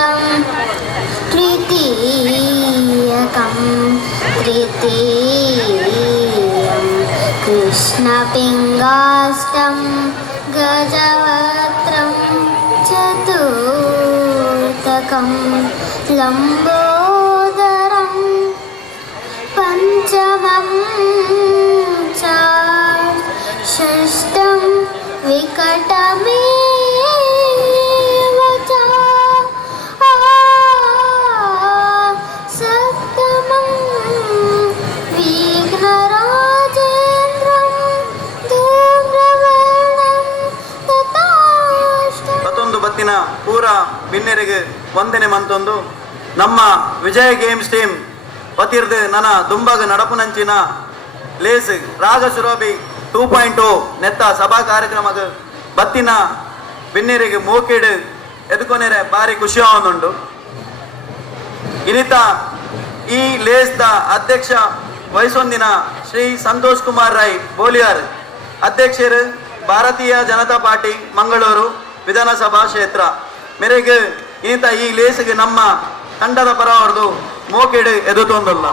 षष्ठं तृतीयकं तृतीयं कृष्णपिङ्गाष्टं गजवक्त्रं चतुर्थकं लम्बोदरं पञ्चमं च षष्ठं विकटमेव च सप्तमं विघ्नराजेन्द्रं धूಮ್ರವರ್ಣಂ ತಥಾಷ್ಟಮಂ. ಮತ್ತೊಂದು ಬತ್ತಿನ ಪೂರ ಬಿನ್ನೆರಿಗೆ ವಂದನೆ ಮಂತೊಂದು ನಮ್ಮ ವಿಜಯ ಗೇಮ್ಸ್ ಟೀಮ್ ಪತಿರ್ದು ನನ್ನ ದುಂಬಗ ನಡಪುನಂಚಿನ ಲೇಸ್ ರಾಗ ಸುರಭಿ 2.0 ನೆತ್ತ ಸಭಾ ಕಾರ್ಯಕ್ರಮಗ ಬತ್ತಿನ ಬಿನ್ನೆರಿಗೆ ಮೂಕಿಡು ಎದುಕೊನೆರೆ ಭಾರಿ ಖುಷಿ ಆವೊಂದುಂಡು. ಇನ್ನಿತ ಈ ಲೇಸ್ದ ಅಧ್ಯಕ್ಷ ವಹಿಸೊಂದಿನ ಶ್ರೀ ಸಂತೋಷ್ ಕುಮಾರ್ ರೈ ಬೋಲಿಯಾರ್ ಅಧ್ಯಕ್ಷರು ಭಾರತೀಯ ಜನತಾ ಪಾರ್ಟಿ ಮಂಗಳೂರು ವಿಧಾನಸಭಾ ಕ್ಷೇತ್ರ ಮೇರೆಗೆ ಇನ್ನಿತ ಈ ಲೇಸ್ಗೆ ನಮ್ಮ ತಂಡದ ಪರ ಅವ್ರದ್ದು ಮೋಕೆಡು ಎದುತೊಂದಲ್ಲ.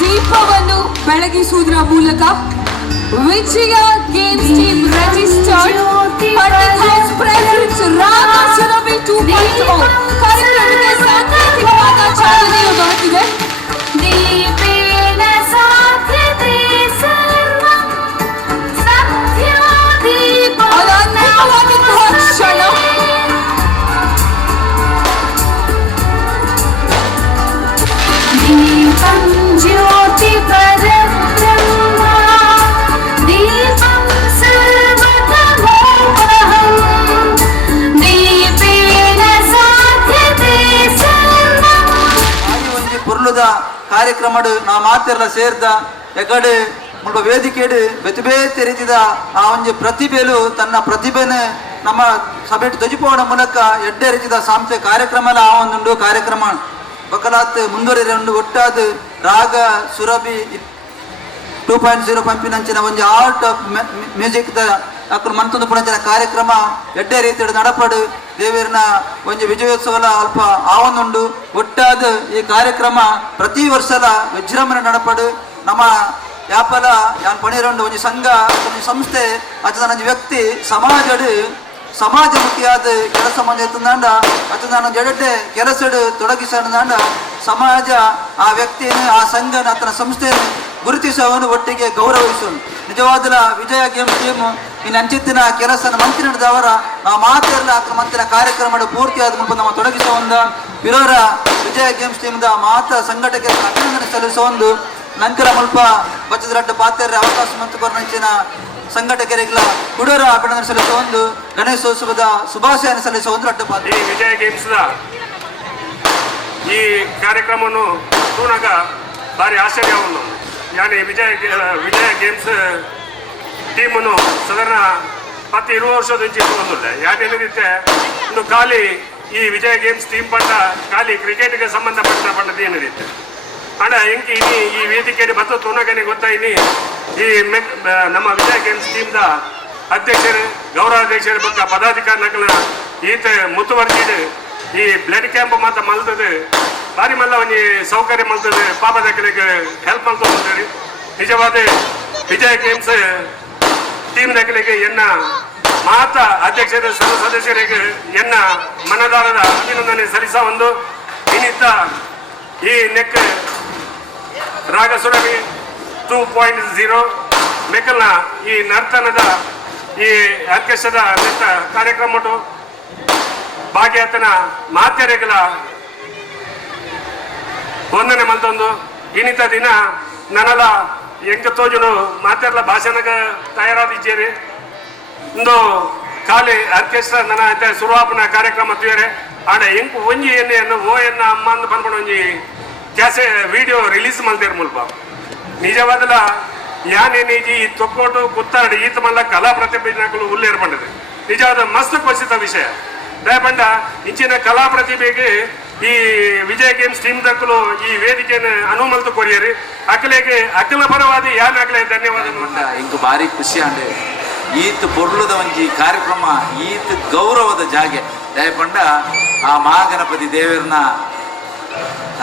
ದೀಪವನ್ನು ಬೆಳಗಿಸುವುದರ ಮೂಲಕ Vijaya games team registered Pandit house president Raga Surabhi 2.0 ಕಾರ್ಯಕ್ರಮಕ್ಕೆ ಸಾಂಕೇತಿಕವಾದ ಚಾಲನೆಯು ದೊರೆತಿದೆ. ಅದ್ಭುತವಾದಂತಹ ಕ್ಷಣ. ಕಾರ್ಯಕ್ರಮ ನಾ ಮಾತೆಲ್ಲ ಸೇರ್ದ ಎಕಡೆ ಮುಲ್ಪ ವೇದಿಕೆಡು ಬೆತುಬೇ ತೆರೆದಿದ ಆ ಒಂಜಿ ಪ್ರತಿಭೆಲು ತನ್ನ ಪ್ರತಿಭೆನ ನಮ್ಮ ಸಭೆ ಧ್ವಜಿಪೋಣ ಮೂಲಕ ಎಡ್ಡೆ ರೀತಿದ ಸಾಂಸ್ಥಿಕ ಕಾರ್ಯಕ್ರಮ ಆ ಒಂದುಂಡು ಕಾರ್ಯಕ್ರಮ ಬಕಲಾತ್ ಮುಂದುವರಿದು ಒಟ್ಟಾದ ರಾಗ ಸುರಭಿ 2.0 ಪಂಪಿನಂಚಿನ ಒಂದು ಆರ್ಟ್ ಮ್ಯೂಸಿಕ್ ಅಕ್ಕಳು ಮಂತೊಂದು ಪುಣಂಚಿನ ಕಾರ್ಯಕ್ರಮ ಎಡ್ಡೆ ರೀತಿಯ ನಡಪಡು ದೇವರಿನ ಒಂದು ವಿಜಯೋತ್ಸವ ಅಲ್ಪ ಆವೊಂದುಂಡು ಒಟ್ಟಾದ ಈ ಕಾರ್ಯಕ್ರಮ ಪ್ರತಿ ವರ್ಷದ ವಿಜೃಂಭಣೆ ನಡಪಡು ನಮ್ಮ ಯಾಪಲ ಯಾನ್ ಪಣಿರಂಡು ಒಂದು ಸಂಘ ಒಂದು ಸಂಸ್ಥೆ ಅಥವಾ ನನ್ನ ವ್ಯಕ್ತಿ ಸಮಾಜಮುಖಿಯಾದ ಕೆಲಸ ಮಂಜಾಂಡ ಅಥವಾ ನಾನು ಜಡಡ್ಡೆ ಕೆಲಸಡು ತೊಡಗಿಸಂಡ ಸಮಾಜ ಆ ವ್ಯಕ್ತಿಯನ್ನು ಆ ಸಂಘನ ಆತನ ಸಂಸ್ಥೆಯನ್ನು ಗುರುತಿಸುವನು ಒಟ್ಟಿಗೆ ಗೌರವಿಸುವನು. ನಿಜವಾದ ವಿಜಯ ಗೇಮ್ಸ್ ಟೀಮ್ ಇನ್ನು ಅಂಚಿತ್ತಿನ ಕೆಲಸ ಮಂತ್ರಿ ನಡೆದವರ ನಾವು ಮಾತೆಲ್ಲ ಆತನ ಮಂತ್ರಿನ ಕಾರ್ಯಕ್ರಮ ಪೂರ್ತಿಯಾದ ಮುಲ್ಪ ನಮ್ಮ ತೊಡಗಿಸುವಂದ ವಿರೋರ ವಿಜಯ ಗೇಮ್ಸ್ ಟೀಮ್ದ ಮಾತ ಸಂಘಟಕ ಅಭಿನಂದನೆ ಸಲ್ಲಿಸುವೊಂದು ನಂತರ ಮುಲ್ಪ ಬಚ್ಚದ ಪಾತ್ರೆ ಅವಕಾಶ ಮಂತ್ರಿನ ಸಂಘಟಕರಿಗಳ ಕುಡೂರ ಅಭಿನಂದನೆ ಸಲ್ಲಿಸುವೊಂದು ಗಣೇಶೋತ್ಸವದ ಶುಭಾಶಯ ಸಲ್ಲಿಸುವೊಂದು ರಡ್ಡ ಪಾತ್ರ. ಈ ವಿಜಯ ಗೇಮ್ಸ್ ಈ ಕಾರ್ಯಕ್ರಮವನ್ನು ತೂನಾಗ ಭಾರಿ ಆಶ್ಚರ್ಯವನ್ನು ಯಾನಿ ವಿಜಯ ಗೇಮ್ಸ್ ಟೀಮನ್ನು ಸಾಧಾರಣ 10-20 ವರ್ಷದ ಬಂದಿಲ್ಲ. ಯಾಕಂದ್ರೆ ಒಂದು ಖಾಲಿ ಈ ವಿಜಯ ಗೇಮ್ಸ್ ಟೀಮ್ ಪಂಡ ಖಾಲಿ ಕ್ರಿಕೆಟ್ಗೆ ಸಂಬಂಧಪಟ್ಟ ಪಂಡದ ಏನಿರುತ್ತೆ ಅಣ್ಣ ಇಂಕಿ ಇನಿ ಈ ವೇದಿಕೆಯಲ್ಲಿ ಬತ್ತ ತೋನಗನೆ ಗೊತ್ತಾಯಿನಿ ಈ ನಮ್ಮ ವಿಜಯ ಗೇಮ್ಸ್ ಟೀಮ್ದ ಅಧ್ಯಕ್ಷರು ಗೌರವಾಧ್ಯಕ್ಷರು ಬಕ್ಕ ಪದಾಧಿಕಾರಿಗಳ ಈತ ಮುತುವರ್ಜಿಡು ಈ ಬ್ಲಡ್ ಕ್ಯಾಂಪ್ ಮಾತ್ರ ಮಲ್ತದೆ ಭಾರಿ ಮಲ್ಲ ಒಂದು ಸೌಕರ್ಯ ಮಲ್ತದೆ ಪಾಪದಕ್ಕಲಿಗೆ ಹೆಲ್ಪ್ ಮಾಡ್ತಾರೆ. ನಿಜವಾದ ವಿಜಯ ಗೇಮ್ಸ್ ಟೀಮ್ ದಕ್ಕಲಿಗೆ ಎನ್ನ ಮಾತ ಅಧ್ಯಕ್ಷರ ಸರ್ವ ಸದಸ್ಯರಿಗೆ ಎನ್ನ ಮನದಾರದ ಅಭಿನಂದನೆ ಸಲ್ಲಿಸ ಒಂದು ಇನ್ನಿತ್ತ ಈ ನೆಕ್ ರಾಗ ಸುರಭಿ 2.0 ಮೆಕಲ್ನ ಈ ನರ್ತನದ ಈ ಆರ್ಕೆಸ್ಟ್ರಾದ ನೆತ್ತ ಕಾರ್ಯಕ್ರಮ ಭಾಗ್ಯತನ ಮಾತೆರೆಗಳ ವಂದನೆ ಮಲ್ತೊಂದು ಇನ್ನಿತ ದಿನ ನನಲ ಎಂಕ ತೋಜುನು ಮಾತೆರ್ಲ ಭಾಷಣಗ ತಯಾರಾದಿದ್ದೇರಿ ಒಂದು ಖಾಲಿ ಆರ್ಕೆಸ್ಟ್ರಾ ನನ್ನ ಐತೆ ಶುರುವಾಪನ ಕಾರ್ಯಕ್ರಮ ತುಯರೆ ಆಡ ಎಂಕು ಒಂಜಿ ಎಣ್ಣೆಯನ್ನು ಓ ಎನ್ನ ಅಮ್ಮ ಅಂದು ಪನ್ಕೊಂಡು ಒಂಜಿ ಕ್ಯಾಸೆ ವಿಡಿಯೋ ರಿಲೀಸ್ ಮಲ್ತೇರು ಮುಲ್ಪ ನಿಜವಾದಲ ಯಾನೇನೀಜಿ ಈ ತೊಕ್ಕೋಟು ಕುತ್ತಾಡಿ ಈತ ಮಲ್ಲ ಕಲಾ ಪ್ರತಿಭೆಗಳು ಉಲ್ಲೇರ್ಪಂಡದೆ ನಿಜವಾದ ಮಸ್ತ್ ಕ್ವಚಿತ ವಿಷಯ ದಯಪಂಡ ಇಂಚಿನ ಕಲಾ ಪ್ರತಿಭೆಗೆ ಈ ವಿಜಯ ಗೇಮ್ಸ್ ಟೀಮ್ ದಕ್ಕಲು ಈ ವೇದಿಕೆಯನ್ನು ಅನುಮಲ್ತು ಕೊರಿಯರಿ ಅಕಲೆಗೆ ಅಕಲ ಪರವಾದಿ ಯಾನ್ ಅಕಲೆ ಧನ್ಯವಾದ ಇಂಕ ಭಾರಿ ಖುಷಿ ಅಂಡೆ ಈತ್ ಪೊರ್ಲುದ ಒಂಜಿ ಕಾರ್ಯಕ್ರಮ ಈತ್ ಗೌರವದ ಜಾಗೆ ದಯಪಂಡ ಆ ಮಹಾಗಣಪತಿ ದೇವರನ್ನ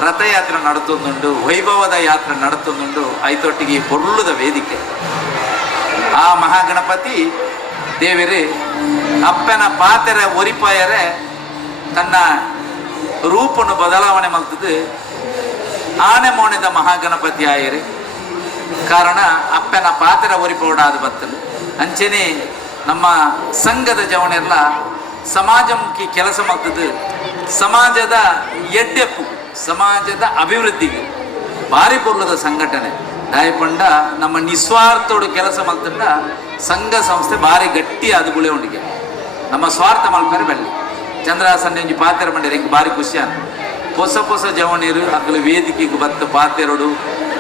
ರಥಯಾತ್ರೆ ನಡತೊಂದುಂಡು ವೈಭವದ ಯಾತ್ರೆ ನಡತೊಂದುಂಡು ಐತೊಟ್ಟಿಗೆ ಪೊರ್ಲುದ ವೇದಿಕೆ ಆ ಮಹಾಗಣಪತಿ ದೇವರೇ ಅಪ್ಪನ ಪಾತೆರ ಒರಿಪಾಯರೆ ತನ್ನ ರೂಪನ್ನು ಬದಲಾವಣೆ ಮಾಡ್ತದೆ ಆನೆ ಮೋಣದ ಮಹಾಗಣಪತಿ ಆಯರಿ ಕಾರಣ ಅಪ್ಪನ ಪಾತೆರ ಒರಿಪೋಡಾದ ಬತ್ತಲು ಅಂಚೆನೆ ನಮ್ಮ ಸಂಘದ ಜವನೆಲ್ಲ ಸಮಾಜಮುಖಿ ಕೆಲಸ ಮಾಡ್ತದೆ ಸಮಾಜದ ಎಡ್ಡೆಪ್ಪು ಸಮಾಜದ ಅಭಿವೃದ್ಧಿಗೆ ಭಾರಿ ಪೊರ್ಲದ ಸಂಘಟನೆ ದಾಯಪಂಡ ನಮ್ಮ ನಿಸ್ವಾರ್ಥೋಡು ಕೆಲಸ ಮಾಡ್ತಂಡ ಸಂಘ ಸಂಸ್ಥೆ ಭಾರಿ ಗಟ್ಟಿ ಆದುಗುಳೆ ಉಂಡಿಗೆ ನಮ್ಮ ಸ್ವಾರ್ಥ ಮಲ್ಪರೆ ಬೆಳ್ಳಿ ಚಂದ್ರಾಸನ್ನೆ ಒಂಜಿ ಪಾತೆರ ಮಂಡ್ಯ ಹಿಂಗೆ ಭಾರಿ ಖುಷಿ ಅಂತ ಹೊಸ ಹೊಸ ಜವನೀರು ಅಕ್ಕಲು ವೇದಿಕೆಗೆ ಬತ್ತ ಪಾತೆರಡು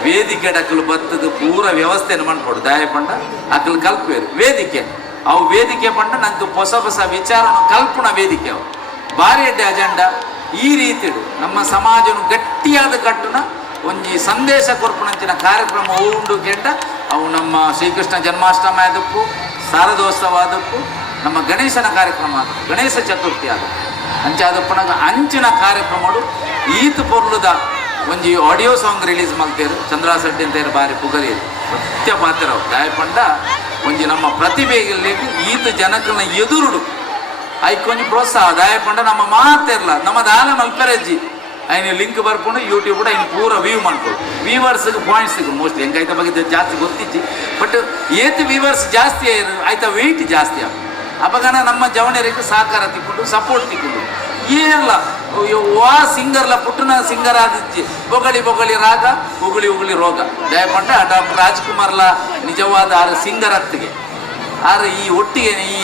ವೇದಿಕೆ ಅಕ್ಕಲು ಬತ್ತದ ಪೂರ ವ್ಯವಸ್ಥೆಯನ್ನು ಮಾಡ್ಕೊಡು ದಾಯಪಂಡ ಅಕ್ಕಲು ಕಲ್ಪೇರು ವೇದಿಕೆ ಅವು ವೇದಿಕೆ ಪಂಡ ನಂಗೆ ಹೊಸ ಹೊಸ ವಿಚಾರನ ಕಲ್ಪನ ವೇದಿಕೆ ಅವು ಭಾರಿ ಎಡ್ಡೆ ಅಜೆಂಡಾ ಈ ರೀತಿ ನಮ್ಮ ಸಮಾಜನು ಗಟ್ಟಿಯಾದ ಕಟ್ಟುನ ಒಂಜಿ ಸಂದೇಶ ಕೊರ್ಪುನಂಚಿನ ಕಾರ್ಯಕ್ರಮ ಉಂಡು ಕೆಂಡ ಅವು ನಮ್ಮ ಶ್ರೀಕೃಷ್ಣ ಜನ್ಮಾಷ್ಟಮಿ ಆದಪ್ಪು ಶಾರದೋತ್ಸವ ಆದಪ್ಪು ನಮ್ಮ ಗಣೇಶನ ಕಾರ್ಯಕ್ರಮ ಆದ ಗಣೇಶ ಚತುರ್ಥಿ ಆದ ಅಂಚಾದಪ್ಪನಾಗ ಅಂಚಿನ ಕಾರ್ಯಕ್ರಮಗಳು ಈತ್ ಪೊರ್ಲುದ ಒಂಜಿ ಆಡಿಯೋ ಸಾಂಗ್ ರಿಲೀಸ್ ಮಾಡ್ತೇರು ಚಂದ್ರಾಸಡ್ಡಿ ಅಂತ ಬಾರಿ ಪುಗರಿ ಸತ್ಯ ಪಾತ್ರ ದಾಯಪಂಡ ಒಂಜಿ ನಮ್ಮ ಪ್ರತಿಭೆಗೆ ಈತ್ ಜನಕನ ಎದುರುಡು ಐಕೊಂಜಿ ಪ್ರೋತ್ಸಾಹ ದಾಯಪಂಡ ನಮ್ಮ ಮಾತಿರ್ಲ ನಮ್ಮ ದಾನ ಮಲ್ಪರಜ್ಜಿ ಐನ ಲಿಂಕ್ ಬರ್ಕೊಂಡು ಯೂಟ್ಯೂಬ್ ಐನು ಪೂರ ವ್ಯೂ ಮಾಡ್ಬೋದು ವ್ಯೂವರ್ಸ್ಗೆ ಪಾಯಿಂಟ್ಸ್ ಸಿಗು ಮೋಸ್ಟ್ಲಿ ಹೆಂಗಾಯ್ತ ಬಗ್ಗೆ ಜಾಸ್ತಿ ಗೊತ್ತಿಜ್ಜಿ ಬಟ್ ಏತ್ ವ್ಯೂವರ್ಸ್ ಜಾಸ್ತಿ ಆಯ್ತಾ ವೆಯ್ಟ್ ಜಾಸ್ತಿ ಆಗ ಅಪಗನ ನಮ್ಮ ಜವನರಿಗೆ ಸಹಕಾರ ತಿಕ್ಕೊಂಡು ಸಪೋರ್ಟ್ ತಿಕ್ಕೊಂಡು ಏನಿಲ್ಲ ವಾ ಸಿಂಗರ್ಲ ಪುಟ್ಟನ ಸಿಂಗರ್ ಆದಿಜ್ಜಿ ಬೊಗಳಿ ಬೊಗಳಿ ರಾಗ ಉಗುಳಿ ಉಗುಳಿ ರೋಗ ದಯಪಂಡ ಡಾಕ್ಟರ್ ರಾಜ್ಕುಮಾರ್ಲ ನಿಜವಾದ ಸಿಂಗರ್ ಹತ್ತಿಗೆ ಆದ್ರೆ ಈ ಒಟ್ಟಿಗೆ ಈ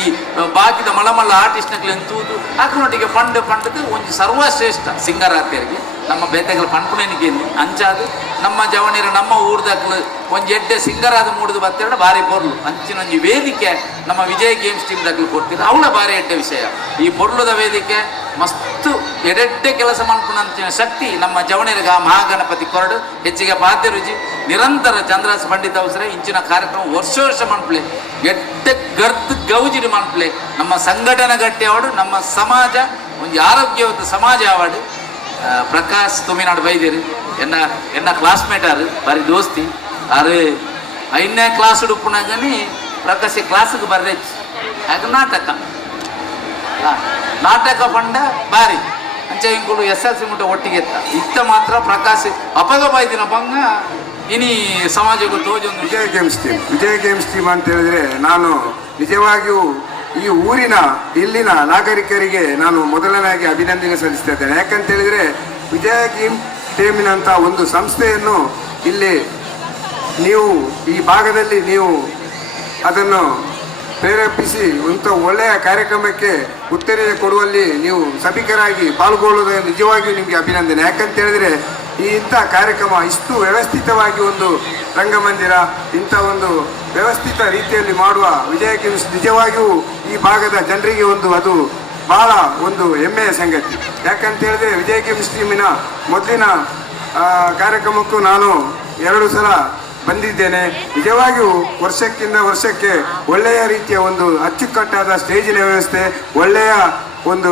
ಬಾಕಿದ ಮಳಮಲ್ಲ ಆರ್ಟಿಸ್ಟ್ನಕ್ಲೆ ಎಂತೂದು ಅಕ್ಕನೊಟ್ಟಿಗೆ ಪಂಡದು ಒಂಜಿ ಸರ್ವಶ್ರೇಷ್ಠ ಸಿಂಗರ್ ಆರ್ತಿಯರಿಗೆ ನಮ್ಮ ಬೇತೆಗಳ ಪಂಪುನೇನಿಗೆ ಅಂಚಾದು ನಮ್ಮ ಜವನೀರು ನಮ್ಮ ಊರ್ದಕ್ಲು ಒಂಜಿ ಎಡ್ಡೆ ಸಿಂಗರ್ ಆದ ಮೂಡುದು ಬತ್ತೆರಡು ಭಾರಿ ಪೊರ್ಲು ಅಂಚಿನ ಒಂಜಿ ವೇದಿಕೆ ನಮ್ಮ ವಿಜಯ್ ಗೇಮ್ಸ್ ಟೀಮ್ ದಕ್ಲು ಕೊಡ್ತಿದ್ರು ಅವಳ ಭಾರಿ ಎಡ್ಡೆ ವಿಷಯ ಈ ಪೊರ್ಲುದ ವೇದಿಕೆ ಮಸ್ತು ಎಡೆಡ್ಡೆ ಕೆಲಸ ಮಾಡ್ಕೊಂಡಂಚಿನ ಶಕ್ತಿ ನಮ್ಮ ಜವನೀರಿಗೆ ಆ ಮಹಾಗಣಪತಿ ಕೊರಡು ಹೆಚ್ಚಿಗೆ ಪಾದ್ಯ ರುಚಿ ನಿರಂತರ ಚಂದ್ರಾಸ ಪಂಡಿತ ಅವಸರ ಇಂಚಿನ ಕಾರ್ಯಕ್ರಮ ವರ್ಷ ಮನ್ಪ್ಲೆ ಎಡ್ಡೆ ಗರ್ತ್ ಗೌಜಿರಿ ಮನ್ಪ್ಲೆ ನಮ್ಮ ಸಂಘಟನಾ ಗಟ್ಟಿ ಆವಾಡು ನಮ್ಮ ಸಮಾಜ ಒಂದು ಆರೋಗ್ಯವಂತ ಸಮಾಜ ಆವಾಡು ಪ್ರಕಾಶ್ ತುಮಿನಾಡು ಬೈದೇರಿ ಎನ್ನ ಕ್ಲಾಸ್ಮೇಟ್ ಆರು ಬಾರಿ ದೋಸ್ತಿ ಆರು 5ನೇ ಕ್ಲಾಸ್ ಉಡುಪುನಾಗನಿ ಪ್ರಕಾಶ್ ಕ್ಲಾಸ್ಗೆ ಬರ್ರೆ ಆಗ ನಾಟಕ ಪಂಡ ಬಾರಿ ಅಂಚೆ ಇಂಕುಡು SLC ಮುಟ್ಟ ಒಟ್ಟಿಗೆ ಇತ್ತ ಮಾತ್ರ ಪ್ರಕಾಶ್ ಅಪಗ ಬೈದಿನ ಬಂಗ ಇನಿ ಸಮಾಜಕ್ಕೆ ತೋಜೊಂದು ವಿಜಯ ಗೇಮ್ಸ್ ಟೀಮ್ ಅಂತ ಹೇಳಿದ್ರೆ ನಾನು ನಿಜವಾಗಿಯೂ ಈ ಊರಿನ ಇಲ್ಲಿನ ನಾಗರಿಕರಿಗೆ ನಾನು ಮೊದಲನಾಗಿ ಅಭಿನಂದನೆ ಸಲ್ಲಿಸ್ತಾ ಇದ್ದೇನೆ. ಯಾಕಂತ ಹೇಳಿದ್ರೆ ವಿಜಯ ಗೇಮ್ ಟೀಮಿನಂಥ ಒಂದು ಸಂಸ್ಥೆಯನ್ನು ಇಲ್ಲಿ ನೀವು ಈ ಭಾಗದಲ್ಲಿ ನೀವು ಅದನ್ನು ಪ್ರೇರೇಪಿಸಿ ಇಂಥ ಒಳ್ಳೆಯ ಕಾರ್ಯಕ್ರಮಕ್ಕೆ ಉತ್ತೇಜನ ಕೊಡುವಲ್ಲಿ ನೀವು ಸಭಿಕರಾಗಿ ಪಾಲ್ಗೊಳ್ಳುವುದು ನಿಜವಾಗಿಯೂ ನಿಮಗೆ ಅಭಿನಂದನೆ. ಯಾಕಂತ ಹೇಳಿದ್ರೆ ಇಂಥ ಕಾರ್ಯಕ್ರಮ ಇಷ್ಟು ವ್ಯವಸ್ಥಿತವಾಗಿ ಒಂದು ರಂಗಮಂದಿರ ಇಂಥ ಒಂದು ವ್ಯವಸ್ಥಿತ ರೀತಿಯಲ್ಲಿ ಮಾಡುವ ವಿಜಯ ಗೇಮ್ಸ್ ನಿಜವಾಗಿಯೂ ಈ ಭಾಗದ ಜನರಿಗೆ ಅದು ಬಹಳ ಒಂದು ಹೆಮ್ಮೆಯ ಸಂಗತಿ. ಯಾಕಂತ ಹೇಳಿದ್ರೆ ವಿಜಯ ಗೇಮ್ಸ್ ಟೀಮಿನ ಮೊದಲಿನ ಕಾರ್ಯಕ್ರಮಕ್ಕೂ ನಾನು 2 ಸಲ ಬಂದಿದ್ದೇನೆ. ನಿಜವಾಗಿಯೂ ವರ್ಷಕ್ಕಿಂತ ವರ್ಷಕ್ಕೆ ಒಳ್ಳೆಯ ರೀತಿಯ ಒಂದು ಅಚ್ಚುಕಟ್ಟಾದ ಸ್ಟೇಜಿನ ವ್ಯವಸ್ಥೆ, ಒಳ್ಳೆಯ ಒಂದು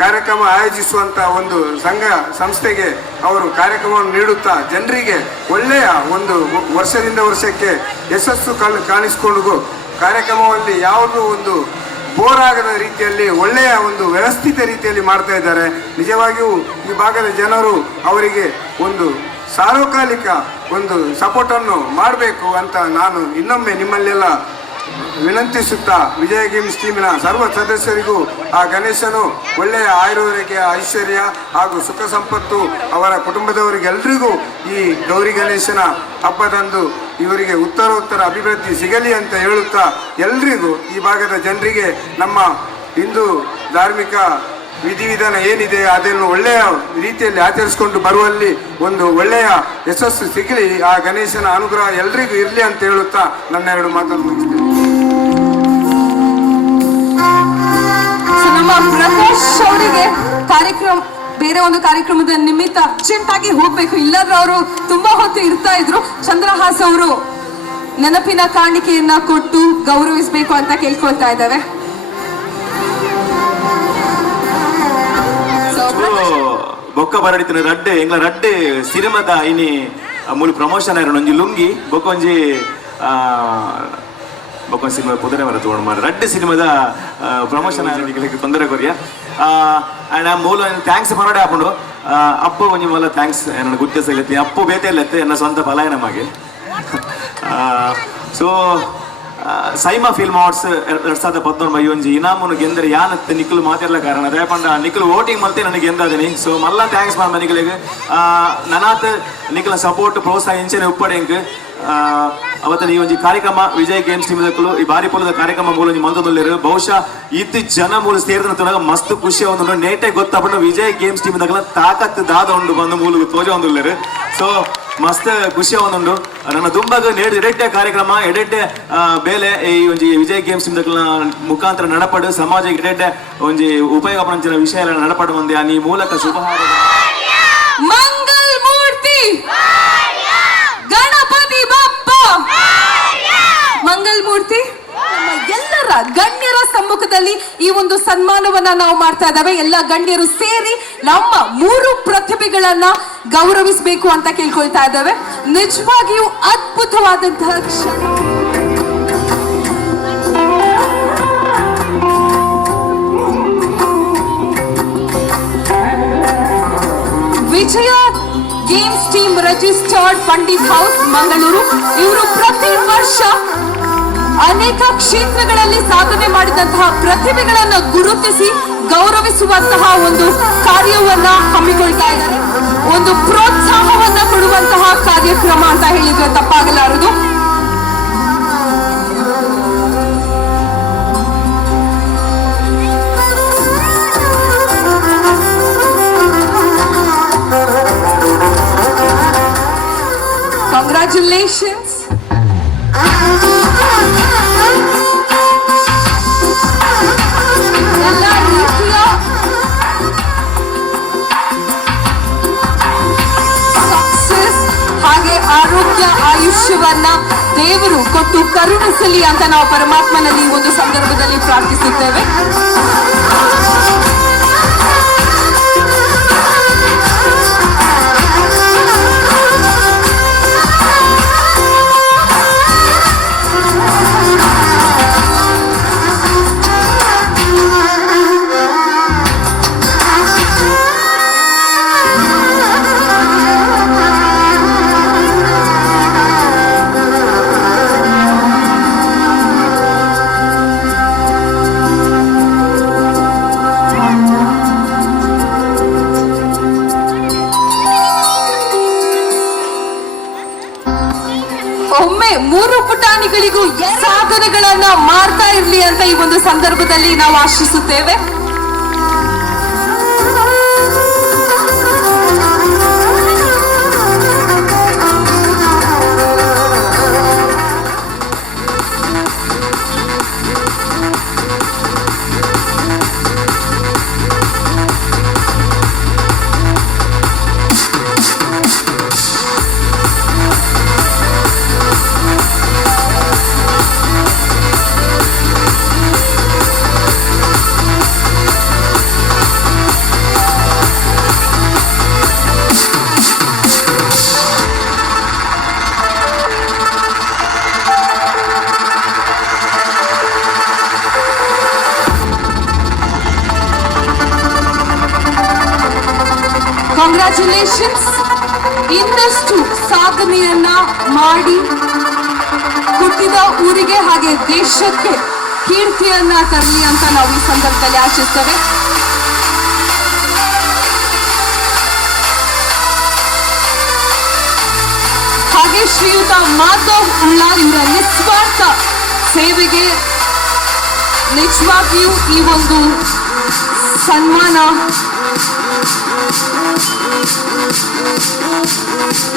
ಕಾರ್ಯಕ್ರಮ ಆಯೋಜಿಸುವಂಥ ಒಂದು ಸಂಸ್ಥೆಗೆ ಅವರು ಕಾರ್ಯಕ್ರಮವನ್ನು ನೀಡುತ್ತಾ ಜನರಿಗೆ ಒಳ್ಳೆಯ ಒಂದು ವರ್ಷದಿಂದ ವರ್ಷಕ್ಕೆ ಯಶಸ್ಸು ಕಾಣಿಸಿಕೊಂಡು ಕಾರ್ಯಕ್ರಮದಲ್ಲಿ ಯಾವುದೂ ಒಂದು ಬೋರ್ ಆಗದ ರೀತಿಯಲ್ಲಿ ಒಳ್ಳೆಯ ಒಂದು ವ್ಯವಸ್ಥಿತ ರೀತಿಯಲ್ಲಿ ಮಾಡ್ತಾ ಇದ್ದಾರೆ. ನಿಜವಾಗಿಯೂ ಈ ಭಾಗದ ಜನರು ಅವರಿಗೆ ಒಂದು ಸಾರ್ವಕಾಲಿಕ ಒಂದು ಸಪೋರ್ಟನ್ನು ಮಾಡಬೇಕು ಅಂತ ನಾನು ಇನ್ನೊಮ್ಮೆ ನಿಮ್ಮಲ್ಲೆಲ್ಲ ವಿನಂತಿಸುತ್ತಾ ವಿಜಯ ಗೇಮ್ಸ್ ಟೀಮಿನ ಸರ್ವ ಸದಸ್ಯರಿಗೂ ಆ ಗಣೇಶನು ಒಳ್ಳೆಯ ಆಯುರ್ವೇದಿಕ ಐಶ್ವರ್ಯ ಹಾಗೂ ಸುಖ ಸಂಪತ್ತು ಅವರ ಕುಟುಂಬದವರಿಗೆಲ್ಲರಿಗೂ ಈ ಗೌರಿ ಗಣೇಶನ ಹಬ್ಬದಂದು ಇವರಿಗೆ ಉತ್ತರೋತ್ತರ ಅಭಿವೃದ್ಧಿ ಸಿಗಲಿ ಅಂತ ಹೇಳುತ್ತಾ ಎಲ್ರಿಗೂ ಈ ಭಾಗದ ಜನರಿಗೆ ನಮ್ಮ ಹಿಂದೂ ಧಾರ್ಮಿಕ ವಿಧಿವಿಧಾನ ಏನಿದೆ ಅದನ್ನು ಒಳ್ಳೆಯ ರೀತಿಯಲ್ಲಿ ಆಚರಿಸಿಕೊಂಡು ಬರುವಲ್ಲಿ ಒಂದು ಒಳ್ಳೆಯ ಯಶಸ್ಸು ಸಿಗಲಿ, ಆ ಗಣೇಶನ ಅನುಗ್ರಹ ಎಲ್ರಿಗೂ ಇರಲಿ ಅಂತ ಹೇಳುತ್ತಾ ನನ್ನ 2 ಮಾತನ್ನು ಮುಗಿಸ್ತೇನೆ. ನಮ್ಮ ಪ್ರಕಾಶ್ ಅವರಿಗೆ ಬೇರೆ ಒಂದು ಕಾರ್ಯಕ್ರಮದ ನಿಮಿತ್ತ ಅರ್ಜೆಂಟ್ ಆಗಿ ಹೋಗ್ಬೇಕು, ಇಲ್ಲಾದ್ರೆ ಅವರು ತುಂಬಾ ಹೊತ್ತು ಇರ್ತಾ ಇದ್ರು. ಚಂದ್ರಹಾಸ್ ಅವರು ನೆನಪಿನ ಕಾಣಿಕೆಯನ್ನ ಕೊಟ್ಟು ಗೌರವಿಸಬೇಕು ಅಂತ ಕೇಳ್ಕೊಳ್ತಾ ಇದ್ದಾವೆ. ಬೊಕ್ಕ ಬರಡಿತಿನ ರಡ್ಡೆ ಎಂಗ್ಲ ರಡ್ಡೆ ಸಿನಿಮಾದ ಇನಿ ಮೂಲ ಪ್ರಮೋಷನ್ ಆಯ್ರು ಒಂಜಿ ಲುಂಗಿ ಬೊಕ್ಕೊಂಜಿ ಬೊಕ್ಕೊಂದು ಸಿನಿಮಾ ಪುದನೆ ಬರ ತಗೊಂಡು ಮಾರ ರಡ್ಡೆ ಸಿನಿಮಾದ ಪ್ರಮೋಷನ್ ಆಯ್ತು ತೊಂದರೆ ಕೊರಿಯ ಆ್ಯಂಡ್ ಆ ಮೂಲ ಥ್ಯಾಂಕ್ಸ್ ಮರಡೆ ಹಾಕೊಂಡು ಅಪ್ಪ ಒಂಜಿ ಮೂಲ ಥ್ಯಾಂಕ್ಸ್ ನನ್ನ ಗುರ್ತಿಸಲತ್ತಿ ಅಪ್ಪು ಬೇತೆ ಇಲ್ಲತ್ತೆ ನನ್ನ ಸ್ವಂತ ಫಲಾಯ ನಮಗೆ. ಸೊ ಸೈಮಾ ಫಿಲ್ಮ್ ಅವಾರ್ಡ್ಸ್ 2019 ಒಂಜಿ ಇನಾಮನ್ನು ಗೆಂದರೆ ಯಾನತ್ತೆ ನಿಖಿಲ್ ಮಾತಾಡಲ ಕಾರಣ ಅದೇ ಪಂಡ ನಿಖಿಲ್ ವೋಟಿಂಗ್ ಮಲ್ತೆ ನನಗೆ ಗೆಂದಾದಿನಿ. ಸೊ ಮಲ್ಲ ಥ್ಯಾಂಕ್ಸ್ ಮಾಡ ನಿಖಿಲಿಗೆ ನನಾತ್ ನಿಖಿಲ ಸಪೋರ್ಟ್ ಪ್ರೋತ್ಸಾಹ ಇಂಚನೆ ಉಪ್ಪಡೆಂಕ್ ಅವತ್ತು ಈ ಒಂಜಿ ಕಾರ್ಯಕ್ರಮ ವಿಜಯ್ ಗೇಮ್ಸ್ ಟೀಮ್ ದಕ್ಕಲು ಈ ಬಾರಿ ಪೋಲದ ಕಾರ್ಯಕ್ರಮ ಮೂಲ ಮಂತದಲ್ಲಿರು ಬಹುಶಃ ಇತ್ತು ಜನ ಮೂಲ ಸೇರಿದ ಮಸ್ತ್ ಖುಷಿ ಒಂದು ನೇಟೆ ಗೊತ್ತಾಪಂಡು ವಿಜಯ್ ಗೇಮ್ಸ್ ಟೀಮ್ ದಕ್ಕಲ ತಾಕತ್ ದಾದ ಉಂಡು ಬಂದು ಮೂಲ ತೋಜ ಒಂದುಲ್ಲೇರು. ಸೊ ಮಸ್ತ್ ಖುಷಿ ಒಂದುಂಡು ನನ್ನ ದುಂಬಾಗ ನೇಡ್ ಎಡೆಟ್ಟೆ ಕಾರ್ಯಕ್ರಮ ಎಡೆಟ್ಟೆ ಬೇಲೆ ಈ ಒಂಜಿ ವಿಜಯ್ ಗೇಮ್ಸ್ ಟೀಮ್ ದಕ್ಕಲ ಮುಖಾಂತರ ನಡಪಡು ಸಮಾಜ ಎಡೆಟ್ಟೆ ಒಂಜಿ ಉಪಯೋಗ ಪಂಚಿನ ವಿಷಯ ಎಲ್ಲ ನಡಪಡು ಒಂದೇ ಈ ಮೂಲಕ ಶುಭ ಮಂಗಲ್ ಮೂರ್ತಿ ಗಣಪತಿ ಬಪ್ಪ ಮಂಗಲ್ ಮೂರ್ತಿ ನಮ್ಮ ಎಲ್ಲರ ಗಣ್ಯರ ಸಮ್ಮುಖದಲ್ಲಿ ಈ ಒಂದು ಸನ್ಮಾನವನ್ನ ನಾವು ಮಾಡ್ತಾ ಇದ್ದಾವೆ. ಎಲ್ಲ ಗಣ್ಯರು ಸೇರಿ ನಮ್ಮ 3 ಪ್ರತಿಭೆಗಳನ್ನ ಗೌರವಿಸಬೇಕು ಅಂತ ಕೇಳ್ಕೊಳ್ತಾ ಇದ್ದಾವೆ. ನಿಜವಾಗಿಯೂ ಅದ್ಭುತವಾದಂತಹ ಕ್ಷಣ. Vijaya games team registered Pandit house Mangaluru ಇವರು ಪ್ರತಿ ವರ್ಷ ಅನೇಕ ಕ್ಷೇತ್ರಗಳಲ್ಲಿ ಸಾಧನೆ ಮಾಡಿದಂತಹ ಪ್ರತಿಭೆಗಳನ್ನು ಗುರುತಿಸಿ ಗೌರವಿಸುವಂತಹ ಒಂದು ಕಾರ್ಯವನ್ನ ಹಮ್ಮಿಕೊಳ್ತಾ ಇದ್ದಾರೆ. ಒಂದು ಪ್ರೋತ್ಸಾಹವನ್ನ ಕೊಡುವಂತಹ ಕಾರ್ಯಕ್ರಮ ಅಂತ ಹೇಳಿದ್ರೆ ತಪ್ಪಾಗಲಾರದು. Congratulations. ಎಲ್ಲ ರೀತಿಯ ಸಕ್ಸಸ್ ಹಾಗೆ ಆರೋಗ್ಯ ಆಯುಷ್ಯವನ್ನ ದೇವರು ಕೊಟ್ಟು ಕರುಣಿಸಲಿ ಅಂತ ನಾವು ಪರಮಾತ್ಮನಲ್ಲಿ ಈ ಒಂದು ಸಂದರ್ಭದಲ್ಲಿ ಪ್ರಾರ್ಥಿಸುತ್ತೇವೆ. ಒಮ್ಮೆ 3 ಪುಟಾಣಿಗಳಿಗೂ ಸಾಧನೆಗಳನ್ನ ಮಾಡ್ತಾ ಇರ್ಲಿ ಅಂತ ಈ ಒಂದು ಸಂದರ್ಭದಲ್ಲಿ ನಾವು ಆಶಿಸುತ್ತೇವೆ. ಕಂಗ್ರ್ಯಾಚುಲೇಷನ್ಸ್. ಇನ್ನಷ್ಟು ಸಾಧನೆಯನ್ನ ಮಾಡಿ ಹುಟ್ಟಿದ ಊರಿಗೆ ಹಾಗೆ ದೇಶಕ್ಕೆ ಕೀರ್ತಿಯನ್ನ ತರಲಿ ಅಂತ ನಾವು ಈ ಸಂದರ್ಭದಲ್ಲಿ ಆಶಿಸ್ತೇವೆ. ಹಾಗೆ ಶ್ರೀಯುತ ಮಾಧವ್ ಉಳ್ಳಾರ್ ಇವರ ನಿಸ್ವಾರ್ಥ ಸೇವೆಗೆ ನಿಜವಾಗಿಯೂ ಈ ಒಂದು ಸನ್ಮಾನ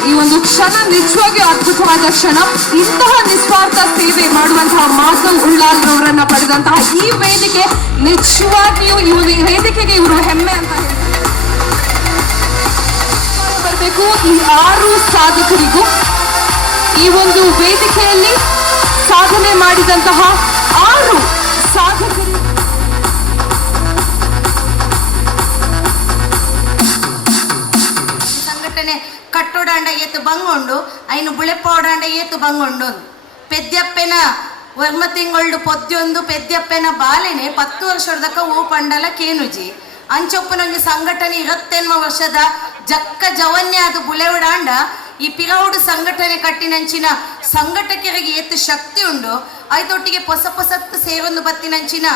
ಈ ಒಂದು ಕ್ಷಣ ನಿಜವಾಗಿಯೂ ಅದ್ಭುತವಾದ ಕ್ಷಣ. ಇಂತಹ ನಿಸ್ವಾರ್ಥ ಸೇವೆ ಮಾಡುವಂತಹ ಮಾಧವ್ ಉಳ್ಳಾಲ್ ಅವರನ್ನ ಪಡೆದಂತಹ ಈ ವೇದಿಕೆ ನಿಜವಾಗಿಯೂ ಈ ವೇದಿಕೆಗೆ ಇವರು ಹೆಮ್ಮೆ ಅಂತ ಹೇಳ್ತಾರೆ. ಮಾಡಬೇಕು ಈ 6 ಸಾಧಕರಿಗೂ. ಈ ಒಂದು ವೇದಿಕೆಯಲ್ಲಿ ಸಾಧನೆ ಮಾಡಿದಂತಹ 6 ಸಾಧಕರು ಸಂಘಟನೆ ಕಟ್ಟೋಡಾಂಡ ಏತು ಬಂಗೊಂಡು ಐನು ಬುಳೆಪೋಡಾಂಡ ಏತು ಬಂಗೊಂಡು ಪೆದ್ಯಪ್ಪೆನ ವರ್ಮ ತಿಂಗಳು ಪೊದ್ಯೊಂದು ಪೆದ್ಯಪ್ಪೆನ ಬಾಲೆನೆ 10 ವರ್ಷದಕ್ಕ ಓ ಪಂಡಲ ಕೇನುಜಿ ಅಂಚೊಪ್ಪನೊಂದು ಸಂಘಟನೆ 28 ವರ್ಷದ ಜಕ್ಕ ಜವನ್ಯ ಅದು ಬುಳೆವಡಾಂಡ ಈ ಪಿರೌಡು ಸಂಘಟನೆ ಕಟ್ಟಿನಂಚಿನ ಸಂಘಟಕರಿಗೆ ಎತ್ತು ಶಕ್ತಿ ಉಂಡು ಐತೊಟ್ಟಿಗೆ ಹೊಸತ್ತು ಸೇರೊಂದು ಬತ್ತಿನಂಚಿನ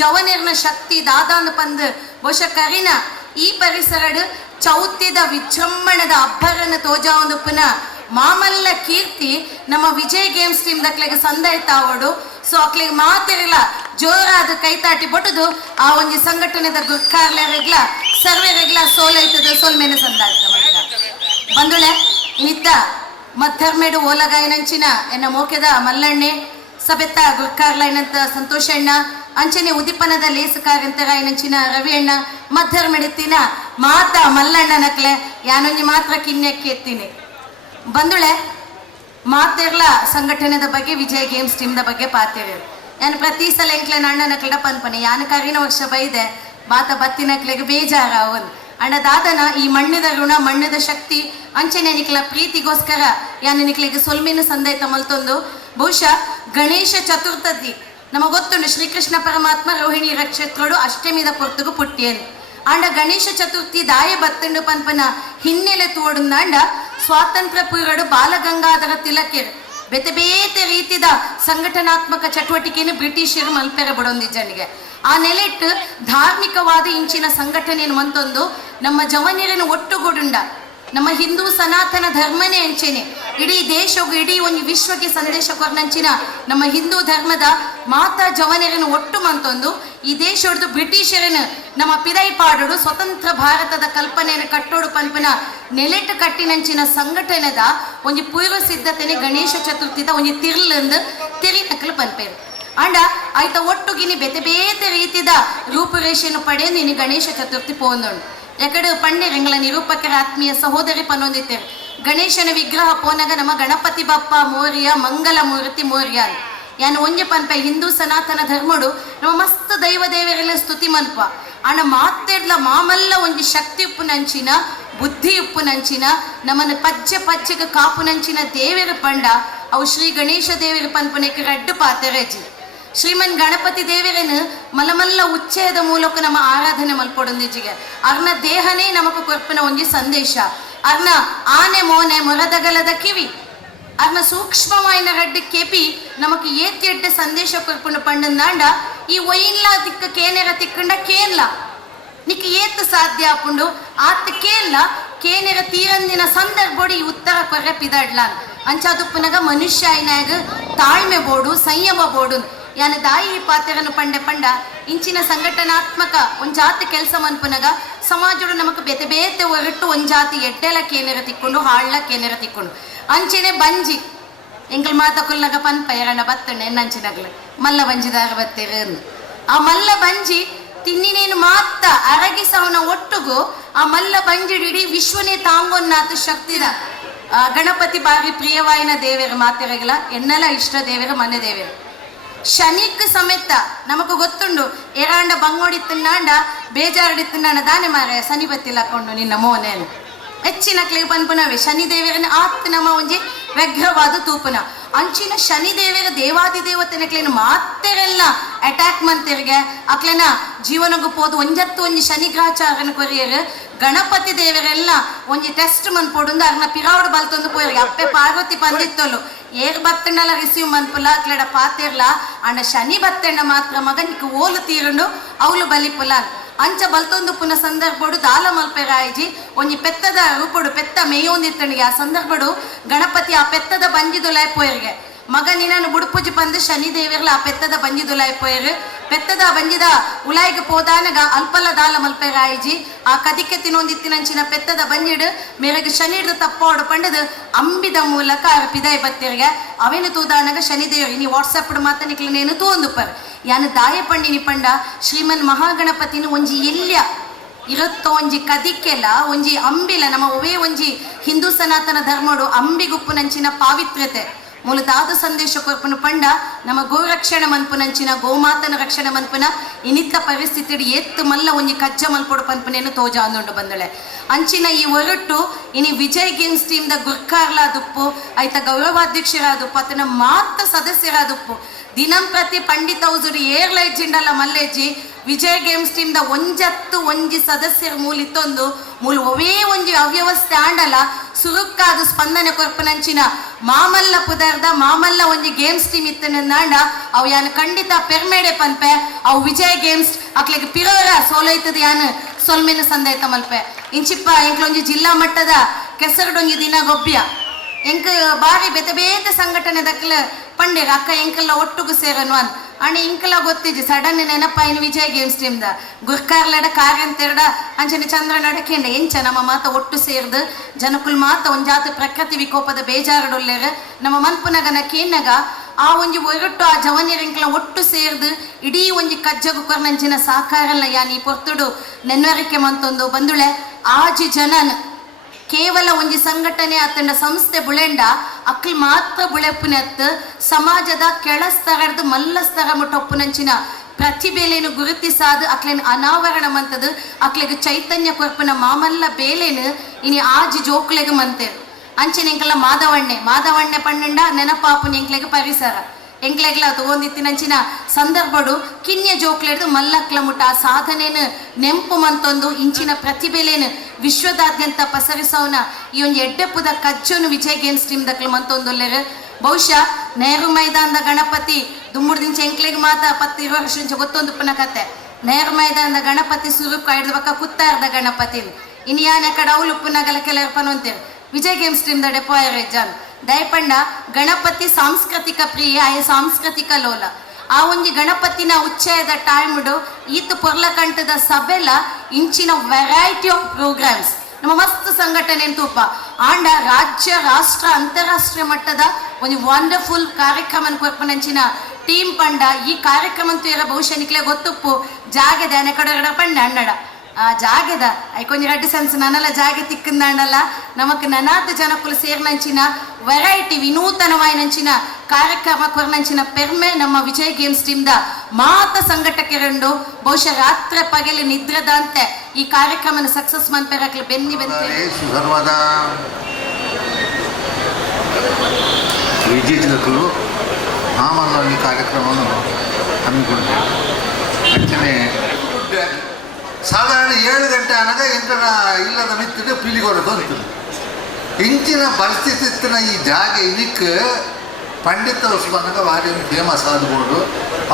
ಜವನೇರ್ನ ಶಕ್ತಿ ದಾದಾಂದು ಪಂದು ಬಹುಶಃ ಕರಿನ ಈ ಪರಿಸರಡು ಚೌತ್ಯದ ವಿಜೃಂಭಣದ ಅಬ್ಬರನ ತೋಜಾವೊಂದು ಪುನಃ ಮಾಮಲ್ಲ ಕೀರ್ತಿ ನಮ್ಮ ವಿಜಯ್ ಗೇಮ್ಸ್ ಟೀಮ್ ದಕ್ಲೆಗೆ ಸಂದಾಯ್ತಾವಡು. ಸೊ ಅಕ್ಲಿಗೆ ಮಾತಿರಲ್ಲ ಜೋರಾದ ಕೈತಾಟಿ ಬೊಟ್ಟದು ಆ ಒಂದು ಸಂಘಟನೆದ ಗುರ್ಕಾರ್ಲೆರೆಗ್ಲ ಸರ್ವೆರೆಗ್ಲ ಸೋಲೈತದ ಸೋಲ್ಮೇನೆ ಸಂದಾಯ್ತ ಬಂದುಳೆ ಇನ್ನಿತ್ತ ಮಧ್ಯರ್ಮೇಡು ಓಲಗಾಯನಂಚಿನ ಎನ್ನ ಮೋಕೆದ ಮಲ್ಲಣ್ಣೆ ಸಬೆತ್ತ ಗುರ್ಕಾರ್ಲೈನಂತ ಸಂತೋಷಣ್ಣ ಅಂಚನೆ ಉದಿಪನದ ಲೇಸಕಾರಂತರಾಯನಂಚಿನ ರವಿ ಅಣ್ಣ ಮಧ್ಯರ್ಮೆಡೆತ್ತಿನ ಮಾತ ಮಲ್ಲಣ್ಣ ನಕ್ಲೆ ಯಾನೊಂಜಿ ಮಾತ್ರ ಕಿನ್ಯಕ್ಕೆ ಎತ್ತೀನಿ ಬಂದುಳೆ ಮಾತೆರ್ಲ ಸಂಘಟನೆದ ಬಗ್ಗೆ ವಿಜಯ್ ಗೇಮ್ಸ್ ಟೀಮ್ದ ಬಗ್ಗೆ ಪಾತೇವೆ ಯಾನು ಪ್ರತಿ ಸಲ ಎಂಕ್ಲೆ ಅಣ್ಣ ನಕ್ಲೆಡ ಪನ್ಪನೆ ಯಾನು ಕರಿನ ವರ್ಷ ಬೈದೆ ಮಾತ ಬತ್ತಿನಕ್ಲೆಗೆ ಬೇಜಾರ ಅವನ್ ಅಣ್ಣ ದಾದನ ಈ ಮಣ್ಣದ ಋಣ ಮಣ್ಣದ ಶಕ್ತಿ ಅಂಚನೆ ನಿಕ್ಲ ಪ್ರೀತಿಗೋಸ್ಕರ ಯಾನು ನಿಕ್ಲೆಗೆ ಸೊಲ್ಮಿನ ಸಂದೈತ ಮಲ್ತೊಂದು ಬಹುಶಃ ಗಣೇಶ ಚತುರ್ಥಿ ನಮಗೆ ಗೊತ್ತುಂಡು ಶ್ರೀಕೃಷ್ಣ ಪರಮಾತ್ಮ ರೋಹಿಣಿ ನಕ್ಷತ್ರಡು ಅಷ್ಟಮಿದ ಪೊರ್ತುಗು ಪುಟ್ಟಿಯನು ಆಂಡ ಗಣೇಶ ಚತುರ್ಥಿ ದಾಯ ಬತ್ತಂಡು ಪನ್ಪನ ಹಿನ್ನೆಲೆ ತೋಡುಂದಾಂಡ ಸ್ವಾತಂತ್ರ್ಯ ಪೂರ್ವಡು ಬಾಲಗಂಗಾಧರ ತಿಲಕರು ಬೇತೆ ಬೇತೆ ರೀತಿದ ಸಂಘಟನಾತ್ಮಕ ಚಟುವಟಿಕೆಯನ್ನು ಬ್ರಿಟಿಷರು ಮಲ್ಪೆರೆ ಬಿಡೊಂದಿಜ್ಜನಿಗೆ ಆ ನೆಲೆಟ್ಟು ಧಾರ್ಮಿಕವಾದ ಇಂಚಿನ ಸಂಘಟನೆಯನ್ನು ಮಂತೊಂದು ನಮ್ಮ ಜವನಿಯರನ್ನು ಒಟ್ಟುಗೂಡುಂಡ ನಮ್ಮ ಹಿಂದೂ ಸನಾತನ ಧರ್ಮನೇ ಅಂಚೆನೆ ಇಡೀ ದೇಶಗೂ ಇಡೀ ಒಂದು ವಿಶ್ವಕ್ಕೆ ಸಂದೇಶ ಕೊರ್ನಂಚಿನ ನಮ್ಮ ಹಿಂದೂ ಧರ್ಮದ ಮಾತಾ ಜವನಿಯರನ್ನು ಒಟ್ಟು ಮಂತೊಂದು ಈ ದೇಶದ್ದು ಬ್ರಿಟಿಷರನ್ನು ನಮ್ಮ ಪಿದೈ ಪಾಡೋಡು ಸ್ವತಂತ್ರ ಭಾರತದ ಕಲ್ಪನೆಯನ್ನು ಕಟ್ಟೋಡು ಪಂಪನ ನೆಲೆಟ್ಟು ಕಟ್ಟಿನಂಚಿನ ಸಂಘಟನೆದ ಒಂದು ಪೂರ್ವ ಸಿದ್ಧತೆನೆ ಗಣೇಶ ಚತುರ್ಥಿದ ಒಂದು ತಿರ್ಲಂದು ತಿರಿನಕಲು ಪನ್ಪೇರು ಅಂಡ ಆಯ್ತ ಒಟ್ಟುಗಿನಿ ಬೇತೆ ಬೇತೆ ರೀತಿದ ರೂಪುರೇಷೆಯನ್ನು ಪಡೆದು ಇನ್ನು ಗಣೇಶ ಚತುರ್ಥಿ ಪೋಂದುಂಡು ಯಾಕಡೆ ಪಂಡಿರೆಂಗಳ ನಿರೂಪಕರ ಆತ್ಮೀಯ ಸಹೋದರಿ ಪನ್ನೊಂದಿತ್ತೇವೆ ಗಣೇಶನ ವಿಗ್ರಹ ಪೋನಾಗ ನಮ್ಮ ಗಣಪತಿ ಬಪ್ಪ ಮೋರ್ಯ ಮಂಗಲ ಮೂರ್ತಿ ಮೋರ್ಯ ಯಾನು ಒಂಜೆ ಪನ್ಪ ಹಿಂದೂ ಸನಾತನ ಧರ್ಮಡು ನಮ್ಮ ಮಸ್ತ್ ದೈವ ದೇವರೆಲ್ಲ ಸ್ತುತಿ ಮನ್ಪ ಅಣ್ಣ ಮಾತೆಡ್ಲ ಮಾಮಲ್ಲ ಒಂಜಿ ಶಕ್ತಿ ಉಪ್ಪು ನಂಚಿನ ಬುದ್ಧಿ ಉಪ್ಪು ನಂಚಿನ ನಮ್ಮನ್ನು ಪಜ್ಜೆಗೆ ಕಾಪು ನಂಚಿನ ದೇವರ ಪಂಡ ಅವು ಶ್ರೀ ಗಣೇಶ ದೇವರ ಪನ್ಪನೆಕ್ಕೆ ರಡ್ಡು ಪಾತೆರೆಜಿ ಶ್ರೀಮನ್ ಗಣಪತಿ ದೇವರನ್ನು ಮಲಮಲ್ಲ ಉಚ್ಚಯದ ಮೂಲಕ ನಮ್ಮ ಆರಾಧನೆ ಮಲ್ಪೊಡೊಂದಿಜಿಗೆ ಅರ್ನ ದೇಹನೇ ನಮకు ಕೊರ್ಪಿನ ಒಂಜಿ ಸಂದೇಶ ಅರ್ನ ಆನೆ ಮೋನೆ ಮೊರದಗಲದ ಕಿವಿ ಅರ್ನ ಸೂಕ್ಷ್ಮವಾಯಿನ ರಡ್ಡು ಕೆಪಿ ನಮಕ್ ಏತಿ ಎಡ್ಡೆ ಸಂದೇಶ ಕೊರ್ಪುಂಡು ಪಂಡಂದಾಂಡ ಈ ಒಯ್ನ್ಲ ದಿಕ್ಕ ಕೇನೆರ ತಿಕ್ಕಂಡ ಕೇನ್ಲ ನಿಕ್ ಏತ್ ಸಾಧ್ಯ ಆಪುಂಡು ಆತ್ ಕೇನ್ಲ ಕೇನೆರ ತೀರಂದಿನ ಸಂದರ್ಭೋಡು ಈ ಉತ್ತರ ಕೊರ್ರೆ ಪಿದಾಡ್ಲ ಅಂಚಾದುಪ್ಪುನಗ ಮನುಷ್ಯ ಐನಾಗ ತಾಳ್ಮೆ ಬೋಡು ಸಂಯಮ ಬೋಡು ಯಾನ ದಾಯಿ ಪಾತ್ರನು ಪಂಡ ಇಂಚಿನ ಸಂಘಟನಾತ್ಮಕ ಒಂಜಾತಿ ಕೆಲಸ ಮನ್ಪುನಗ ಸಮಾಜಡು ನಮಕ್ ಬೇತೆ ಬೇತೆ ಹೊರಟು ಒಂಜಾತಿ ಎಡ್ಡೆಲ ಕೇನೆರ ತಿಕ್ಕೊಂಡು ಹಾಳ್ಲ ಕೇನೆರ ತಿಕ್ಕೊಂಡು ಅಂಚಿನೆ ಬಂಜಿ ಎಂಕಲ್ ಮಾತ ಕೊಲ್ಲಗ ಪನ್ಪ ಎರಡ ಬತ್ತಣ್ಣೆ ಎನ್ನಂಚಿನಗ್ಲ ಮಲ್ಲ ಬಂಜಿದಾರ ಬತ್ತೇರು ಆ ಮಲ್ಲ ಬಂಜಿ ತಿನ್ನಿನೇನು ಮಾತ ಅರಗಿ ಸವನ ಒಟ್ಟುಗು ಆ ಮಲ್ಲ ಬಂಜಿಡು ಇಡೀ ವಿಶ್ವನೇ ತಾಂಗೊನ್ನಾತ ಶಕ್ತಿದ ಗಣಪತಿ ಬಾರಿ ಪ್ರಿಯವಾಯಿನ ದೇವರ ಮಾತೆರೆಗಲ ಎನ್ನಲ ಇಷ್ಟ ದೇವರ ಮನೆ ದೇವರ ಶನಿಕ್ ಸಮೇತ ನಮకు ಗೊತ್ತುಂಡು ಎರಾಂಡ ಬಂಗೋಡಿತ್ತಂಡ ಬೇಜಾರಡಿತ್ತಂಡ ದಾನೆ ಮಾರೆ ಶನಿ ಬತ್ತಿಲ್ಲ ಹಾಕೊಂಡು ನಿನ್ನ ಮೋನೇನು ಹೆಚ್ಚಿನ ಕ್ಲಿಗೆ ಪನ್ಪುನವೆ ಶನಿ ದೇವರನ್ನ ಆತ್ ನಮ್ಮ ಒಂಜಿ ವ್ಯಗ್ರವಾದ ತೂಪುನ ಅಂಚಿನ ಶನಿ ದೇವರ ದೇವಾದಿ ದೇವತೆನಕ್ಲೇನು ಮಾತೆರೆಲ್ಲ ಅಟ್ಯಾಕ್ ಮಂತೆರಿಗೆ ಅಕ್ಲೆನ ಜೀವನಗೂ ಪೋದು ಒಂಜತ್ತು ಒಂಜಿ ಶನಿ ಗ್ರಹಚಾರನ ಕೊರಿಯರು ಗಣಪತಿ ದೇವರೆಲ್ಲ ಒಂಜಿ ಟೆಸ್ಟ್ ಮನ್ಪೊಡು ಅರ್ನ ಪಿರಾವಡು ಬಲ್ತೊಂದು ಪೋಯರಿಗೆ ಅಪ್ಪೆ ಪಾರ್ವತಿ ಪಂದಿತ್ತಲು ಏರ್ ಬತ್ತಣ್ಣಲ ರಿಸೀವ್ ಮನ್ಪುಲ ಅಕ್ಲೆಡ ಪಾತೆರ್ಲ ಅಣ್ಣ ಶನಿ ಬತ್ತಣ್ಣ ಮಾತ್ರ ಮಗ ನಿಕ್ ಓಲು ತೀರುಂಡು ಅವಳು ಬಲಿಪುಲ ಅಂಚ ಬಲ್ತೊಂದು ಪುನಃ ಸಂದರ್ಭಡು ದಾಲ ಮಲ್ಪೆರಾಯಿಜಿ ಒಂಜಿ ಪೆತ್ತದ ರೂಪಡು ಪೆತ್ತ ಮೇಯೊಂದಿತ್ತಣಿಗೆ ಆ ಸಂದರ್ಭಡು ಗಣಪತಿ ಆ ಪೆತ್ತದ ಬಂಜಿದುಲಾಯ್ ಪೋಯರಿಗೆ ಮಗ ನಿನ್ನನ್ನು ಬುಡುಪುಜಿ ಬಂದು ಶನಿ ದೇವರ್ಲ ಆ ಪೆತ್ತದ ಬಂಜಿದುಲಾಯ್ ಪೋಯರು ಪೆತ್ತದ ಬಂಜಿದ ಉಲಾಯಿಗೆ ಪೋದಾನಗ ಅಲ್ಪಲ ದಾಲ ಮಲ್ಪೆರಾಯಿಜಿ ಆ ಕದಿಕೆ ತಿನ್ನೊಂದಿತ್ತಿನಂಚಿನ ಪೆತ್ತದ ಬಂಜಿಡು ಮೇರೆಗೆ ಶನಿಡ್ದು ತಪ್ಪೋಡು ಪಂಡದು ಅಂಬಿದ ಮೂಲಕ ಪಿದಾಯ್ ಬತ್ತಿರಿಗೆ ಅವೇನು ತೂದಾನಗ ಶನಿ ದೇವರಿ ನೀ ವಾಟ್ಸಪ್ ಮಾತ ನಿಕ್ಲನೇನು ತೂಂದು ಪರ್ ಯಾನು ದಾಯ ಪಂಡಿನಿ ಪಂಡ ಶ್ರೀಮನ್ ಮಹಾಗಣಪತಿನ ಒಂಜಿ ಎಲ್ಯ ಇರುತ್ತ ಒಂಜಿ ಕದಿಕ್ಕೆಲ ಒಂಜಿ ಅಂಬಿಲ ನಮ್ಮ ಒವೇ ಒಂಜಿ ಹಿಂದೂ ಸನಾತನ ಧರ್ಮಡು ಅಂಬಿಗುಪ್ಪುನಂಚಿನ ಪಾವಿತ್ರ್ಯತೆ ಮೂಲ ದಾದ ಸಂದೇಶ ಕೊರ್ಪುನ ಪಂಡ ನಮ್ಮ ಗೋರಕ್ಷಣೆ ಮನ್ಪುನಂಚಿನ ಗೋಮಾತನ ರಕ್ಷಣೆ ಮನ್ಪುನ ಇನಿತ್ತ ಪರಿಸ್ಥಿತಿ ಎತ್ತು ಮಲ್ಲ ಒಂಜಿ ಕಜ್ಜ ಮಲ್ಪೊಡು ಪನ್ಪುನೇನು ತೋಜ ಅಂದುಂಡು ಬಂದಳೆ ಅಂಚಿನ ಈ ಹೊರಟು ಇನಿ ವಿಜಯ್ ಗೇಮ್ಸ್ ಟೀಮ್ ದ ಗುರ್ಕಾರ್ಲಾದುಪ್ಪು ಐತ ಗೌರವಾಧ್ಯಕ್ಷರಾದುಪ್ಪು ಅತನ ಮಾತ ಸದಸ್ಯರಾದುಪ್ಪು ದಿನಂಪ್ರತಿ ಪಂಡಿತ ಹೌಜುಡು ಏರ್ಲೈಜಿಂಡಲ್ಲ ಮಲ್ಲೇಜಿ ವಿಜಯ್ ಗೇಮ್ಸ್ ಟೀಮ್ ದ ಒಂಜಿ ಸದಸ್ಯರ ಮೂಲಿತ್ತೊಂದು ಮೂಲ ಒವೇ ಒಂಜಿ ಅವ್ಯವಸ್ಥೆ ಆಂಡಲ ಸುರುಕ್ಕಾದ ಸ್ಪಂದನೆ ಕೊರ್ಪನಂಚಿನ ಮಾಮಲ್ಲ ಪುದರ್ದ ಮಾಮಲ್ಲ ಒಂಜಿ ಗೇಮ್ಸ್ ಟೀಮ್ ಇತ್ತನಾಂಡ ಅವು ಯಾನು ಖಂಡಿತ ಪೆರ್ಮೇಡೆ ಪನ್ಪೆ ಅವು ವಿಜಯ್ ಗೇಮ್ಸ್ ಅಕ್ಲೆಗೆ ಪಿರೋರ ಸೋಲೈತದ ಯಾನು ಸೊಲ್ಮೆನ ಸಂದೈತ ಮಲ್ಪೆ ಇಂಚಿಪ್ಪ ಎಂಕ್ಲೊಂಜಿ ಜಿಲ್ಲಾ ಮಟ್ಟದ ಕೆಸರಡೊಂಜಿ ದಿನ ಗೊಬ್ಬ್ಯ ಎಂಕ್ ಬಾರಿ ಬೇತೆ ಬೇತೆ ಸಂಘಟನೆ ದಕ್ಕಲ ಪಂಡೇರ ಅಕ್ಕ ಎಂಕೆಲ್ಲ ಒಟ್ಟುಗು ಸೇರನು ಅನ್ ಅಣ್ಣ ಇಂಕೆಲ್ಲ ಗೊತ್ತಿಜ್ಜಿ ಸಡನ್ ನೆನಪಾಯಿನ ವಿಜಯ್ ಗೇಮ್ಸ್ ಟೀಮ್ ದ ಗುರ್ಕಾರ್ಲಡ ಕಾರ್ಯಂತೆರಡ ಅಂಚನೆ ಚಂದ್ರ ನಡಕೆಂಡೆ ಎಂಚ ನಮ್ಮ ಮಾತ ಒಟ್ಟು ಸೇರ್ದು ಜನಕುಲ್ ಮಾತ ಒಂಜಾತ ಪ್ರಕೃತಿ ವಿಕೋಪದ ಬೇಜಾರಡೊಲ್ಲೆರ ನಮ್ಮ ಮನ್ಪುನಗನ ಕೇನಗ ಆ ಒಂಜಿ ಒರಟು ಆ ಜವನಿಯರಿಂಕ್ಲ ಒಟ್ಟು ಸೇರ್ದು ಇಡೀ ಒಂಜಿ ಕಜ್ಜಗು ಕೊರ್ನಂಚಿನ ಸಾಕಾರಲ್ಲ ಯಾನಿ ಪೊರ್ತುಡು ನೆನ್ವರಿಕೆ ಮಂತೊಂದು ಬಂದುಳೆ ಆಜಿ ಜನನ್ ಕೇವಲ ಒಂಜಿ ಸಂಘಟನೆ ಅತ್ತಂಡ ಸಂಸ್ಥೆ ಬುಳೆಂಡ ಅಕ್ಲ್ ಮಾತ್ರ ಬುಳೆಪ್ಪುನತ್ತು ಸಮಾಜದ ಕೆಳ ಸ್ತರದ್ದು ಮಲ್ಲ ಸ್ತರ ಮುಟ್ಟೊಪ್ಪುನಂಚಿನ ಪ್ರತಿಭೆಲೇನು ಗುರುತಿಸಾದು ಅಕ್ಲೇನು ಅನಾವರಣ ಮಂತದು ಅಕ್ಲೆಗೆ ಚೈತನ್ಯ ಕೊರ್ಪನ ಮಾಮಲ್ಲ ಬೇಲೇನು ಇನಿ ಆಜಿ ಜೋಕ್ಲೆಗೆ ಮಂತೆ ಅಂಚೆನ ಎಂಕಲ್ಲ ಮಾದವಣ್ಣೆ ಪಣ್ಣಂಡ ನೆನಪಾಪುನ ಎಂಕ್ಲೆಗೆ ಪರಿಸರ ಎಂಕ್ಲೆಗ್ಲ ತಗೊಂದಿತ್ತಿನಂಚಿನ ಸಂದರ್ಭಡು ಕಿನ್ಯ ಜೋಕ್ಲೆಡ್ದು ಮಲ್ಲಕ್ಲ ಮುಟ್ಟ ಆ ಸಾಧನೆನು ನೆಂಪು ಮಂತೊಂದು ಇಂಚಿನ ಪ್ರತಿಭೆಲೇನು ವಿಶ್ವದಾದ್ಯಂತ ಪಸರಿಸೋನ ಈ ಒಂದು ಎಡ್ಡೆಪ್ಪುದ ಕಜ್ಜೋನು ವಿಜಯ್ ಗೇಮ್ಸ್ ಟೀಮ್ ದಕ್ಲು ಮಂತೊಂದುಲ್ಲೆರು ಬಹುಶಃ ನೆಹರು ಮೈದಾನದ ಗಣಪತಿ ದುಮ್ಮುಡ್ದಿಂಚ ಎಂಕ್ಲೆಗೆ ಮಾತ 10-20 ವರ್ಷ ಗೊತ್ತೊಂದುಪ್ಪನ ಕತೆ ನೆಹರು ಮೈದಾನದ ಗಣಪತಿ ಸುರುಕು ಐಡ್ದ ಬಕ್ಕ ಕುತ್ತಾರದ ಗಣಪತಿ ಇನಿಯಾನೆ ಕಡೆ ಅವಲುಪ್ಪುನಗಲ ಕೆಲವರು ಪನೊಂತೇರು ವಿಜಯ್ ಗೇಮ್ಸ್ ಟೀಮ್ ದ ಡೆಪಾಯರ್ ಎಜ್ಜಾನ್ ದಯಪಂಡ ಗಣಪತಿ ಸಾಂಸ್ಕೃತಿಕ ಪ್ರಿಯ ಆಯ ಸಾಂಸ್ಕೃತಿಕ ಲೋಲ ಆ ಒಂಜಿ ಗಣಪತಿನ ಉಚ್ಚಯದ ಟೈಮ್ಡು ಈತು ಪೊರ್ಲಕಂಠದ ಸಭೆಲ ಇಂಚಿನ ವೆರೈಟಿ ಆಫ್ ಪ್ರೋಗ್ರಾಮ್ಸ್ ನಮ್ಮ ಮಸ್ತ್ ಸಂಘಟನೆ ತೂಪ ಆಂಡ ರಾಜ್ಯ ರಾಷ್ಟ್ರ ಅಂತಾರಾಷ್ಟ್ರೀಯ ಮಟ್ಟದ ಒಂದು ವಂಡರ್ಫುಲ್ ಕಾರ್ಯಕ್ರಮ ಕೊರ್ಪನಂಚಿನ ಟೀಮ್ ಪಂಡ ಈ ಕಾರ್ಯಕ್ರಮ ಬಹುಶಃ ನಿಕ್ಲೆ ಗೊತ್ತುಪ್ಪು ಜಾಗದ ಅನೆ ಕಡೆ ಪಂಡ ಅಣ್ಣಡ ಆ ಜಾಗದ ಐಕೊಂಜಿ ರಡ್ಡಿ ಸನ್ಸ್ ನನ್ನಲ್ಲ ಜಾಗ ತಿಕ್ಕಂದಾಂಡಲ್ಲ ನಮಕ್ ನನಾತ ಜನಕ್ಕುಲು ಸೇರ್ನಂಚಿನ ವೆರೈಟಿ ವಿನೂತನವಾಯಿನಂಚಿನ ಕಾರ್ಯಕ್ರಮ ಕೊರ್ನಂಚಿನ ಪೆರ್ಮೆ ನಮ್ಮ ವಿಜಯ್ ಗೇಮ್ಸ್ ಟೀಮ್ ದ ಮಾತ ಸಂಘಟಕರೆಂಡು ಬಹುಶಃ ರಾತ್ರಿ ಪಗಲಿ ನಿದ್ರದಂತೆ ಈ ಕಾರ್ಯಕ್ರಮನ ಸಕ್ಸಸ್ ಮನ್ಪೆರಕ್ಲೆ ಬೆನ್ನಿ ಸುಧರ್ಮದ ವಿಜೇತರು ಮಾಮಲ್ಲ ಈ ಕಾರ್ಯಕ್ರಮವನ್ನು ಹಮ್ಮಿಕೊಂಡಿದ್ದಾರೆ ಅಂಚನೆ ಸಾಧಾರಣ 7 ಗಂಟೆ ಅನಗ ಎಂಟನ ಇಲ್ಲದ ಮಿತ್ತಿನ ಪೀಳಿಗೊರದು ಅಂತದೆ ಇಂಚಿನ ಪರಿಸ್ಥಿತಿನ ಈ ಜಾಗ ಇದಕ್ಕೆ ಪಂಡಿತೋತ್ಸವ ಅನ್ನಗ ಭಾರಿ ಫೇಮಸ್ ಆದ್ಬೋದು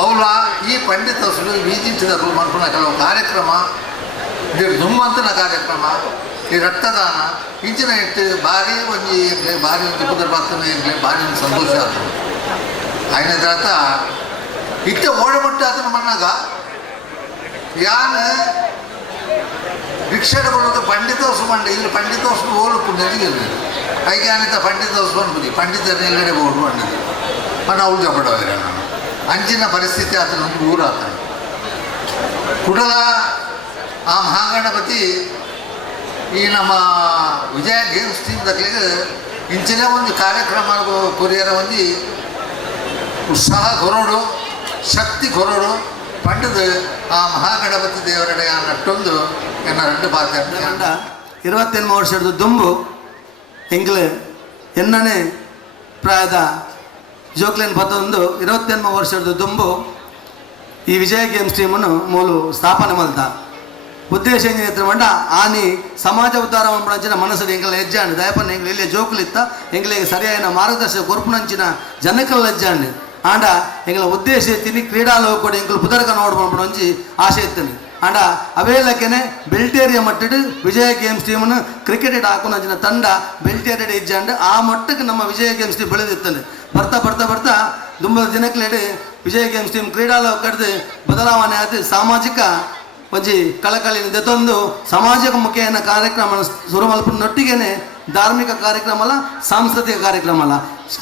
ಅವಳ ಈ ಪಂಡಿತೋತ್ಸವ ವಿಜಿಟಿದರು ಮನ್ಪುನ ಕೆಲವು ಕಾರ್ಯಕ್ರಮ ದುಮ್ಮಂತನ ಕಾರ್ಯಕ್ರಮ ಈ ರಕ್ತದಾನ ಇಂಚಿನ ಇಟ್ಟು ಭಾರಿ ಒಂದು ಕುದುರೆ ಭಕ್ತನ ಇರಲಿ ಭಾರಿ ಒಂದು ಸಂತೋಷ ಆಗ್ತದೆ ఆయన తర్వాత ఇట్ట ఓడబట్టి అతను మన్నాక యాన్ ಭಿಕ್ಷಕಗಳು ಪಂಡಿತೋತ್ಸವ ಇಲ್ಲಿ ಪಂಡಿತೋತ್ಸವ ಓಲುಪ್ಪು ನೆಲೆಗಿಲ್ಲ ಐಕ್ಯಾನಿತ ಪಂಡಿತೋತ್ಸವ ಅನ್ಬೋದು ಪಂಡಿತರನ್ನ ಎಲ್ಲೆಡೆ ಓಡು ಅಂಡಿದ್ದು ಅನ್ನ ಅವಳು ಜಪಡೋದ್ರೆ ನಾನು ಅಂಚಿನ ಪರಿಸ್ಥಿತಿ ಆತನ ಒಂದು ಊರು ಆತನು ಕುಡಲ ಆ ಮಹಾಗಣಪತಿ ಈ ನಮ್ಮ ವಿಜಯ ಗೇಮ್ಸ್ ಟೀಮ್ ದಕ್ಕಲಿಗೆ ಇಂಚಿನ ಒಂದು ಕಾರ್ಯಕ್ರಮ ಕೊರಿಯರ ಒಂದು ಉತ್ಸಾಹ ಕೊರೋಡು ಶಕ್ತಿ ಕೊರೋಡು ಪಂಡದು ಆ ಮಹಾಗಣಪತಿ ದೇವರಡೆ ನಟ್ಟೊಂದು ಎನ್ನ 2 ಬಾತೆ 28 ವರ್ಷದ ದುಂಬು ಎಂಗ್ಲೆ ಎನ್ನನೇ ಪ್ರಾಯದ ಜೋಕ್ಲೆನ್ ಬತ್ತೊಂದು 28 ವರ್ಷದ ದುಂಬು ಈ ವಿಜಯ ಗೇಮ್ಸ್ ಟೀಮನ್ನು ಮೂಲು ಸ್ಥಾಪನೆ ಮಲ್ತ ಉದ್ದೇಶ ಏನಿತ್ತು ಮಂಡ ಆನಿ ಸಮಾಜ ಉದ್ಧಾರ ಮಾಡ್ಬಿಡಂಚಿನ ಮನಸ್ಸಲ್ಲಿ ಎಂಗ್ಲ ಹೆಜ್ಜಾಂಡು ದಯಪನ್ನ ಎಂಗ್ಲ ಇಲ್ಲೇ ಜೋಕುಲಿತ್ತ ಎಂಗ್ಲಿಗೆ ಸರಿಯಾದ ಮಾರ್ಗದರ್ಶಕ ಕೊರ್ಪುನಂಚಿನ ಜನಕಲ್ಲ ಹೆಜ್ಜಾಂಡು ಆಂಡ ಎಂಗ್ಲ ಉದ್ದೇಶ ಎತ್ತೀನಿ ಕ್ರೀಡಾಲೋಕ ಕೂಡ ಎಂಗ್ಲು ಪುದರ್ಕ ನೋಡ್ಬೋದು ಒಂಜಿ ಆಸೆ ಇತ್ತನಿ ಆಂಡ ಅವೇಲಕ್ಕೆನೆ ಬೆಲ್ಟೇರಿಯ ಮಟ್ಟಡು ವಿಜಯ ಗೇಮ್ಸ್ ಟೀಮನ್ನು ಕ್ರಿಕೆಟ್ ಹಾಕೊಂಡ ತಂಡ ಬೆಲ್ಟೇರಿಯಡ್ ಇಜ್ಜಾಂಡು ಆ ಮಟ್ಟಕ್ಕೆ ನಮ್ಮ ವಿಜಯ ಗೇಮ್ಸ್ ಟೀಮ್ ಬೆಳೆದಿತ್ತಂದು ಬರ್ತಾ ದುಂಬದ ದಿನಕ್ಲೇಡು ವಿಜಯ ಗೇಮ್ಸ್ ಟೀಮ್ ಕ್ರೀಡಾಲೋಕ ಕಡ್ದು ಬದಲಾವಣೆ ಆದ ಸಾಮಾಜಿಕ ಒಂಜಿ ಕಳಕಳಿನ ದೆತೊಂದು ಸಮಾಜ ಮುಖೇನ ಕಾರ್ಯಕ್ರಮ ಶುರು ಮಲ್ಪನೊಟ್ಟಿಗೆನೆ ಧಾರ್ಮಿಕ ಕಾರ್ಯಕ್ರಮ ಅಲ್ಲ, ಸಾಂಸ್ಕೃತಿಕ ಕಾರ್ಯಕ್ರಮ ಅಲ್ಲ.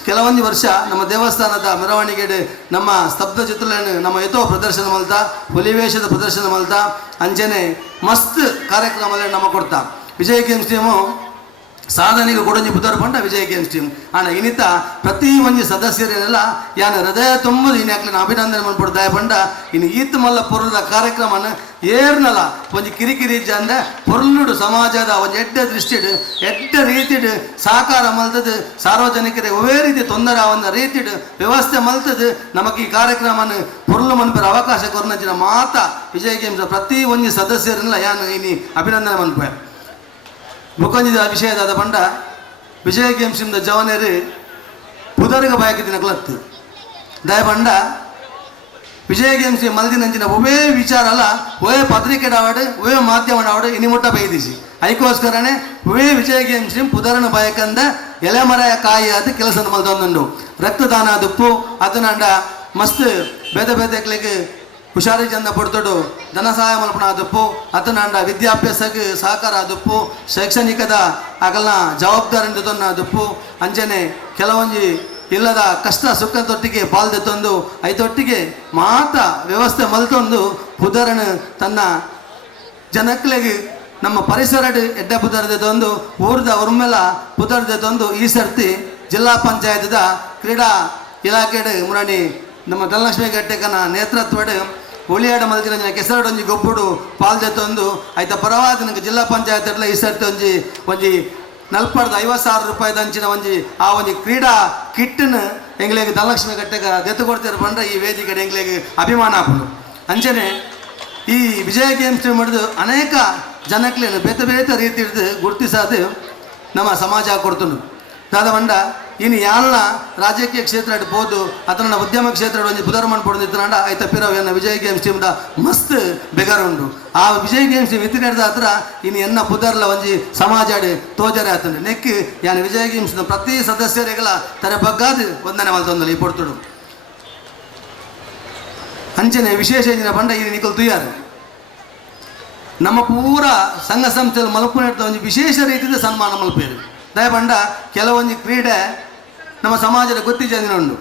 ಕೆಲವೊಂದು ವರ್ಷ ನಮ್ಮ ದೇವಸ್ಥಾನದ ಮೆರವಣಿಗೆ ನಮ್ಮ ಸ್ತಬ್ಧ ಚಿತ್ರಗಳನ್ನು ನಮ್ಮ ಎತೋ ಪ್ರದರ್ಶನ ಮಲ್ತಾ, ಹುಲಿವೇಷದ ಪ್ರದರ್ಶನ ಮಲ್ತಾ ಅಂಚನೆ ಮಸ್ತ್ ಕಾರ್ಯಕ್ರಮ ನಮ್ಮ ಕೊಡ್ತಾ. ವಿಜಯ ಗೇಮ್ಸ್ ಟೀಮು ಸಾಧನೆಗೆ ಕೊಡಂಜಿ ಪುತ್ತರ್ ಪಂಡ ವಿಜಯ ಗೇಮ್ಸ್ ಟೀಮ್ ಆಣ ಇನಿತ ಪ್ರತಿ ಒಂಜಿ ಸದಸ್ಯರೇನೆಲ್ಲ ಯಾನ ಹೃದಯ ತುಂಬುದು ಇನ್ನು ಯಾಕೆ ಅಭಿನಂದನೆ ಮಾಡ್ಬಿಡ್ತಾಯ ಪಂಡ ಇನ್ನು ಈತ್ ಮಲ್ಲ ಪೊರ್ಲದ ಕಾರ್ಯಕ್ರಮನ ಏರ್ನಲ್ಲ ಒಂಜಿ ಕಿರಿಕಿರಿ ಅಂದ ಪೊರ್ಲುಡು ಸಮಾಜದ ಒಂದು ಎಡ್ಡ ದೃಷ್ಟಿಡು ಎಡ್ಡ ರೀತಿಡು ಸಾಕಾರ ಮಲ್ತದು ಸಾರ್ವಜನಿಕರಿಗೆ ಒವೇ ರೀತಿ ತೊಂದರೆ ಒಂದು ರೀತಿಡು ವ್ಯವಸ್ಥೆ ಮಲ್ತದು ನಮಗೆ ಈ ಕಾರ್ಯಕ್ರಮನ ಪೊರ್ಲು ಮನ್ಪರ ಅವಕಾಶ ಕೊರ್ನಂಚಿನ ಮಾತ ವಿಜಯ ಗೇಮ್ಸ್ ಪ್ರತಿ ಒಂಜಿ ಸದಸ್ಯರನ್ನೆಲ್ಲ ಯಾನು ಇನಿ ಅಭಿನಂದನೆ ಮನ್ಪೆ ಮುಖಂಜಿದ ವಿಷಯದಾದ ಪಂಡ ವಿಜಯ ಗೇಮ್ಸಿಂದ ಜವನೇರು ಪುದರ್ಗ ಬಾಯಕಿನ ಕ್ಲತ್ತು ದಯ ಪಂಡ ವಿಜಯ ಗೇಮ್ಸ್ ಮಲ್ದಿನಂಚಿನ ಒವೇ ವಿಚಾರ ಅಲ್ಲ, ಒವೇ ಪತ್ರಿಕೆ ಆವಾಡು, ಒವೇ ಮಾಧ್ಯಮ ಆವಾಡು ಇನಿ ಮುಟ್ಟ ಬೈದಿಸಿ ಅದಕ್ಕೋಸ್ಕರನೇ ಒವೇ ವಿಜಯ ಗೇಮ್ಸ್ ಪುದರನ ಬಾಯಕಂದ ಎಲೆಮರೆಯ ಕಾಯಿ ಅದು ಕೆಲಸ ಮಲ್ತೊಂದುಂಡು. ರಕ್ತದಾನ ದುಪ್ಪು ಅದನ್ನಂಡ ಮಸ್ತ್ ಬೇದ ಬೇದಕ್ಲಿಗೆ ಹುಷಾರಿ ಚಂದ ಪಡ್ತೊಡು ಧನ ಸಹಾಯ ಮಲ್ಪಣ ಆದಪ್ಪು ಅತನಾಂಡ ವಿದ್ಯಾಭ್ಯಾಸಕ್ಕೆ ಸಹಕಾರ ಆದಪ್ಪು ಶೈಕ್ಷಣಿಕದ ಆಗಲ್ನ ಜವಾಬ್ದಾರಿ ತೊನ್ನ ಆದಪ್ಪು ಅಂಜನೆ ಕೆಲವೊಂಜಿ ಇಲ್ಲದ ಕಷ್ಟ ಸುಖ ತೊಟ್ಟಿಗೆ ಪಾಲ್ದೆ ತಂದು ಐತೊಟ್ಟಿಗೆ ಮಾತ ವ್ಯವಸ್ಥೆ ಮಲ್ತೊಂದು ಪುದರನು ತನ್ನ ಜನಕ್ಲೆಗೆ ನಮ್ಮ ಪರಿಸರ ಎಡ್ಡ ಪುದರದೆ ತಂದು ಊರ್ದ ಉರ್ಮೆಲ ಪುದರದೆ ತಂದು ಈ ಸರ್ತಿ ಜಿಲ್ಲಾ ಪಂಚಾಯತ್ದ ಕ್ರೀಡಾ ಇಲಾಖೆಡು ಮುರಣಿ ನಮ್ಮ ಧನಲಕ್ಷ್ಮಿ ಗಟ್ಟೆಕನ ನೇತೃತ್ವಡು ಒಳಿಯಾಡ ಮಲ್ತಿನ ಕೆಸರಡೊಂಜಿ ಗೊಬ್ಬುಡು ಪಾಲ್ದೆ ತಂದು ಆಯ್ತ ಪರವಾದ ನನಗೆ ಜಿಲ್ಲಾ ಪಂಚಾಯತ್ ಈ ಸರ್ತಿ ಒಂಜಿ 40,50,000 ರೂಪಾಯಿದಂಚಿನ ಆ ಒಂಜಿ ಕ್ರೀಡಾ ಕಿಟ್ಟನ್ನು ಎಂಗ್ಲೆಗೆ ಧನಲಕ್ಷ್ಮಿ ಗಟ್ಟೆಗ ದೆತ್ತು ಕೊಡ್ತಾರೆ ಬಂದ್ರೆ ಈ ವೇದಿಕೆ ಎಂಗ್ಲೆಗೆ ಅಭಿಮಾನ ಹಾಕೊಂಡು ಅಂಚನೆ ಈ ವಿಜಯ ಗೇಮ್ಸ್ ಮಾಡಿದು ಅನೇಕ ಜನಕ್ಲೇನು ಬೇತೆ ಬೇತೆ ರೀತಿ ಹಿಡಿದು ಗುರುತಿಸೋದು ನಮ್ಮ ಸಮಾಜ ಕೊಡ್ತುಂಡು ದಾದ ಬಂಡ ಇನ್ನು ಯಾಲ್ನ ರಾಜಕೀಯ ಕ್ಷೇತ್ರ ಬೋದು ಅದನ್ನ ಉದ್ಯಮ ಕ್ಷೇತ್ರ ಒಂದು ಪುದರ್ಮನ್ ಪಡೆದಿದ್ದಾಂಡ ಆಯ್ತ ಪಿರವನ್ನ ವಿಜಯ್ ಗೇಮ್ಸ್ ಟೀಮ್ದ ಮಸ್ತ್ ಬೆಗಾರ ಉಂಡು. ಆ ವಿಜಯ್ ಗೇಮ್ಸ್ ಟೀಮ್ ಇತ್ತಿನ ಹತ್ರ ಇನ್ನು ಎನ್ನ ಪುದರ್ಲ ಒಂಜಿ ಸಮಾಜಾಡು ತೋಜರೆ ಆತಂಡು ನೆಕ್ ಯಾನು ವಿಜಯ್ ಗೇಮ್ಸ್ನ ಪ್ರತಿ ಸದಸ್ಯರಿಗೆಲ್ಲ ತರ ಬಗ್ಗಾದು ಒಂದನೇ ಮಲ್ತೊಂದಲ್ಲ ಈ ಪೊಡ್ತುಡು ಅಂಚನೆ ವಿಶೇಷ ಬಂಡ ಇನ್ನು ನಿಕಲ್ ತುಯ್ಯಾರು ನಮ್ಮ ಪೂರ ಸಂಘ ಸಂಸ್ಥೆಯಲ್ಲಿ ಮಲ್ಪುನಿಡ್ತ ಒಂದು ವಿಶೇಷ ರೀತಿಯ ಸನ್ಮಾನ ಮಲ್ಪೇರು ದಯಪಂಡ ಕೆಲವೊಂದು ಕ್ರೀಡೆ ನಮ್ಮ ಸಮಾಜದ ಗೊತ್ತಿಜಂದಿನ ಉಂಡು.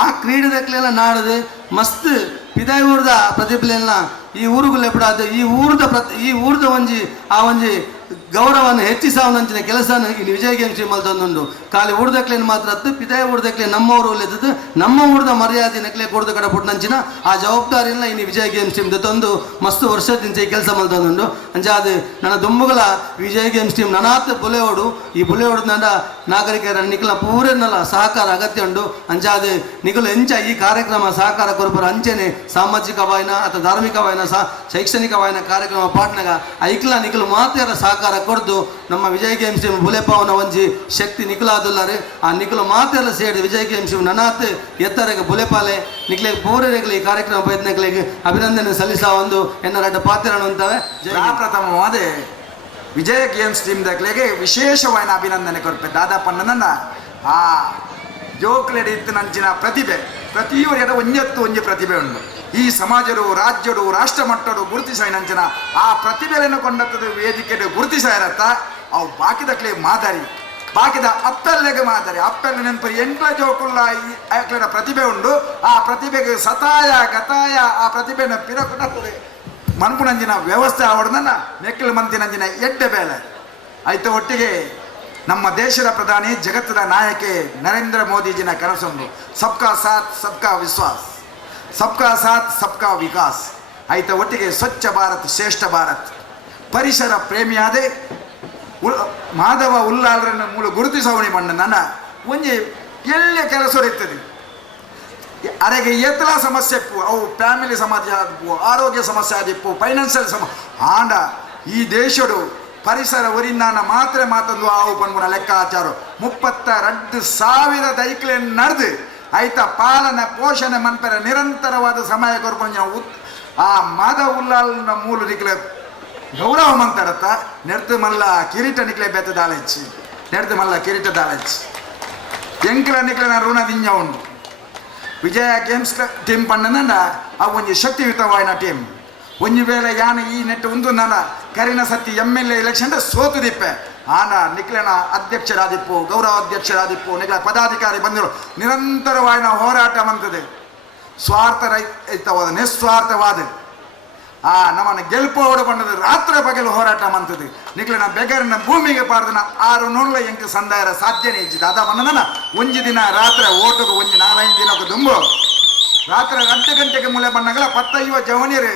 ಆ ಕ್ರೀಡೆದಕ್ಲೆಲ್ಲ ನಾಡದು ಮಸ್ತ್ ಪಿದಾಯಿ ಊರದ ಪ್ರತಿಭೆಯನ್ನ ಈ ಊರುಗಳು ಎಪ್ಪಡಾದು ಈ ಊರದ ಒಂಜಿ ಗೌರವವನ್ನು ಹೆಚ್ಚಿಸಾವಂಚಿನ ಕೆಲಸನ ಇಲ್ಲಿ ವಿಜಯ ಗೇಮ್ಸ್ ಮಲ್ತೊಂದುಂಡು. ಖಾಲಿ ಊರ್ದಕ್ಲೇನು ಮಾತ್ರ ಹತ್ತು ಪಿದಾಯಿ ಊರ್ದಕ್ಲೆ ನಮ್ಮ ಊರು ಎದ್ದು ನಮ್ಮ ಊರದ ಮರ್ಯಾದೆ ನಕ್ಲೆ ಕೊಡ್ದು ಕಡೆ ಪುಟ್ಟಂಚಿನ ಆ ಜವಾಬ್ದಾರಿಯನ್ನ ಇನ್ನು ವಿಜಯ ಗೇಮ್ಸ್ ಟೀಮ್ ತಂದು ಮಸ್ತ್ ವರ್ಷದಿಂದ ಈ ಕೆಲಸ ಮಲ್ತೊಂದುಂಡು. ಅಂಚ ಅದು ನನ್ನ ದುಂಬುಗಳ ವಿಜಯ ಗೇಮ್ಸ್ ಟೀಮ್ ನನಾತ್ ಬುಲೆಯೋಡು ಈ ಬುಲೆಯೋಡು ನನ್ನ ನಾಗರಿಕರ ನಿಖಲ ಪೂರನ್ನಲ್ಲ ಸಹಕಾರ ಅಗತ್ಯ ಉಂಡು. ಅಂಚ ಅದು ನಿಖಲು ಎಂಚ ಈ ಕಾರ್ಯಕ್ರಮ ಸಹಕಾರ ಕೊರಪರು ಅಂಚೆನೆ ಸಾಮಾಜಿಕವಾಯಿನ ಅಥವಾ ಧಾರ್ಮಿಕವಾಯಿನ ಶೈಕ್ಷಣಿಕವಾಯಿನ ಕಾರ್ಯಕ್ರಮ ಪಾಟ್ನಾಗ ಐಕ್ಲ ನಿಖಲು ಮಾತೆಯರ ಸಹಕಾರ ಕೊಡ್ದು ನಮ್ಮ ವಿಜಯ ಗೇಮ್ಸ್ ಟೀಮ್ ಬುಲೆಪಾವನ ಒಂಜಿ ಶಕ್ತಿ ನಿಖಲಾದುಲ್ಲಾರೆ ಆ ನಿಖಲು ಮಾತೆಲ್ಲ ಸೇರಿ ವಿಜಯ ಗೇಮ್ಸ್ ಟೀಮ್ ನನಾತ್ ಎತ್ತರಗೆ ಬುಲೆಪಾಲೆ ನಿಖಲಿಗೆ ಪೂರರಿಗೆ ಈ ಕಾರ್ಯಕ್ರಮ ಪ್ರಯತ್ನಗಳಿಗೆ ಅಭಿನಂದನೆ ಸಲ್ಲಿಸ ಒಂದು ಎನ್ನರಡ್ಡ ಪಾತ್ರಗಳು ಅಂತವೆ. ಪ್ರಥಮವಾದ ವಿಜಯ ಗೇಮ್ಸ್ ಟೀಮ್ ದಾಖಲೆಗೆ ವಿಶೇಷವಾದ ಅಭಿನಂದನೆ ಕೊರಪೆ ದಾದಾಪಣ್ಣನ ಆ ಜೋಕ್ಲೆಡ್ ಇತ್ತು ನಂಚಿನ ಪ್ರತಿಭೆ ಪ್ರತಿಯೊಂದು ಒಂಜಿ ಪ್ರತಿಭೆ ಉಂಟು. ಈ ಸಮಾಜರು ರಾಜ್ಯರು ರಾಷ್ಟ್ರ ಮಟ್ಟರು ಗುರುತಿಸಾಯ ನಂಚಿನ ಆ ಪ್ರತಿಭೆಯನ್ನು ಕೊಂಡದ್ದು ವೇದಿಕೆ ಗುರುತಿಸಾಯರತ್ತ ಅವು ಬಾಕಿದಕ್ಲೆ ಮಾದರಿ ಬಾಕಿದ ಅಪ್ಪಲ್ಲೆಗೆ ಮಾದರಿ ಅಪ್ಪಲ್ಲಿ ನೆನಪು ಎಂಟ್ಲ ಜೋಕುಲ್ಲ ಈ ಪ್ರತಿಭೆ ಉಂಡು. ಆ ಪ್ರತಿಭೆಗೆ ಸತಾಯ ಗತಾಯ ಆ ಪ್ರತಿಭೆಯನ್ನು ಪಿರಕುತ್ತದೆ ಮನ್ಪುನಂಜಿನ ವ್ಯವಸ್ಥೆ ಆವಡ್ದನ್ನ ನೆಕ್ಕಲು ಮಂತಿನಂಜಿನ ಎಡ್ಡೆ ಬೇಳೆ ಆಯ್ತು. ಒಟ್ಟಿಗೆ ನಮ್ಮ ದೇಶದ ಪ್ರಧಾನಿ ಜಗತ್ತದ ನಾಯಕಿ ನರೇಂದ್ರ ಮೋದಿಜಿನ ಕನಸೊಂದು ಸಬ್ಕಾ ಸಾಥ್ ಸಬ್ಕಾ ವಿಶ್ವಾಸ್, ಸಬ್ಕಾ ಸಾಥ್ ಸಬ್ಕಾ ವಿಕಾಸ್ ಆಯ್ತ. ಒಟ್ಟಿಗೆ ಸ್ವಚ್ಛ ಭಾರತ್ ಶ್ರೇಷ್ಠ ಭಾರತ್ ಪರಿಸರ ಪ್ರೇಮಿಯಾದೆ ಮಾಧವ ಉಲ್ಲಾಲ್ರನ್ನು ಮೂಲ ಗುರುತಿಸವಣಿ ಬಂಡ ನನ್ನ ಒಂಜಿ ಎಲ್ಲ ಕೆಲಸ ಇರ್ತದೆ. ಅರೆಗೆ ಎತ್ತಲ ಸಮಸ್ಯೆ ಇಪ್ಪು ಅವು ಫ್ಯಾಮಿಲಿ ಸಮಸ್ಯೆ ಆದಿಪ್ಪು ಆರೋಗ್ಯ ಸಮಸ್ಯೆ ಆದಿಪ್ಪು ಫೈನಾನ್ಷಿಯಲ್ ಆಂಡ ಈ ದೇಶಡು ಪರಿಸರ ಒರಿನಾನ ಮಾತ್ರ ಮಾತೊಂದು ಆವು ಪನ್ಪುನ ಲೆಕ್ಕಾಚಾರ 32,000 ದೈಕ್ಲೆ ನಡೆದು ಆಯ್ತ ಪಾಲನೆ ಪೋಷಣೆ ಮನ್ಪರ ನಿರಂತರವಾದ ಸಮಯ ಕೊರ್ಕೊಂಡು ಆ ಮಾಧವ ಉಲ್ಲಾಲ್ನ ಮೂಲ ನಿಕ್ಲೆ ಗೌರವ ಮಂತಾಡತ್ತ ನೆಡ್ದು ಮಲ್ಲ ಕಿರೀಟ ನಿಕ್ಲೆ ಬೆತ್ತ ದಾಳೆಚ್ಚಿ ನೆಡ್ದು ಮಲ್ಲ ಕಿರೀಟ ದಾಳೆಚ್ಚಿ ಎಂಕ್ಲ ನಿಕ್ಲೆನ ಋಣ ದಿಂಜ ಉಂಡು. ವಿಜಯ ಗೇಮ್ಸ್ ಟೀಮ್ ಪಂಡನ ಅವು ಒಂಜಿ ಶಕ್ತಿಯುತವಾಯಿನ ಟೀಮ್. ಒಂಜಿ ವೇಳೆ ಯಾನ ಈ ನೆಟ್ಟು ಒಂದು ನನ್ನ ಕರಿನ ಸತಿ MLA ಎಲೆಕ್ಷನ್ ಸೋತು ದಿಪ್ಪೆ ಆನ ನಿಕ್ಲೆನ ಅಧ್ಯಕ್ಷರಾದಿಪ್ಪು ಗೌರವ ಅಧ್ಯಕ್ಷರಾದಿಪ್ಪು ನಿಕ್ಲ ಪದಾಧಿಕಾರಿ ಬಂದಿರು ನಿರಂತರವಾದ ಹೋರಾಟ ಮಂತದೆ ಸ್ವಾರ್ಥ ರಹಿತವಾದ ನಿಸ್ವಾರ್ಥವಾದ ನಮ್ಮನ್ನು ಗೆಲ್ಪೋಡು ಬಂದದ್ದು ರಾತ್ರಿ ಬಗೆಲು ಹೋರಾಟ ಮಂತದೆ ನಿಕ್ಲೆನ ಬೆಗರಿನ ಭೂಮಿಗೆ ಪಾರ್ದನ 6 ನೂರ ಎಂಟು ಸಂದಾಯರ ಸಾಧ್ಯನೇ ಇಜ್ಜಿದ ಅದ ಬಂದನ ಒಂಜಿ ದಿನ ರಾತ್ರಿ ಓಟುಗೆ ಒಂಜಿ 4-5 ದಿನಕ್ಕೆ ದುಂಬು ರಾತ್ರಿ 2 ಗಂಟೆಗೆ ಮೂಲೆ ಬಣ್ಣಗಳ 10 ಜವನಿಯರು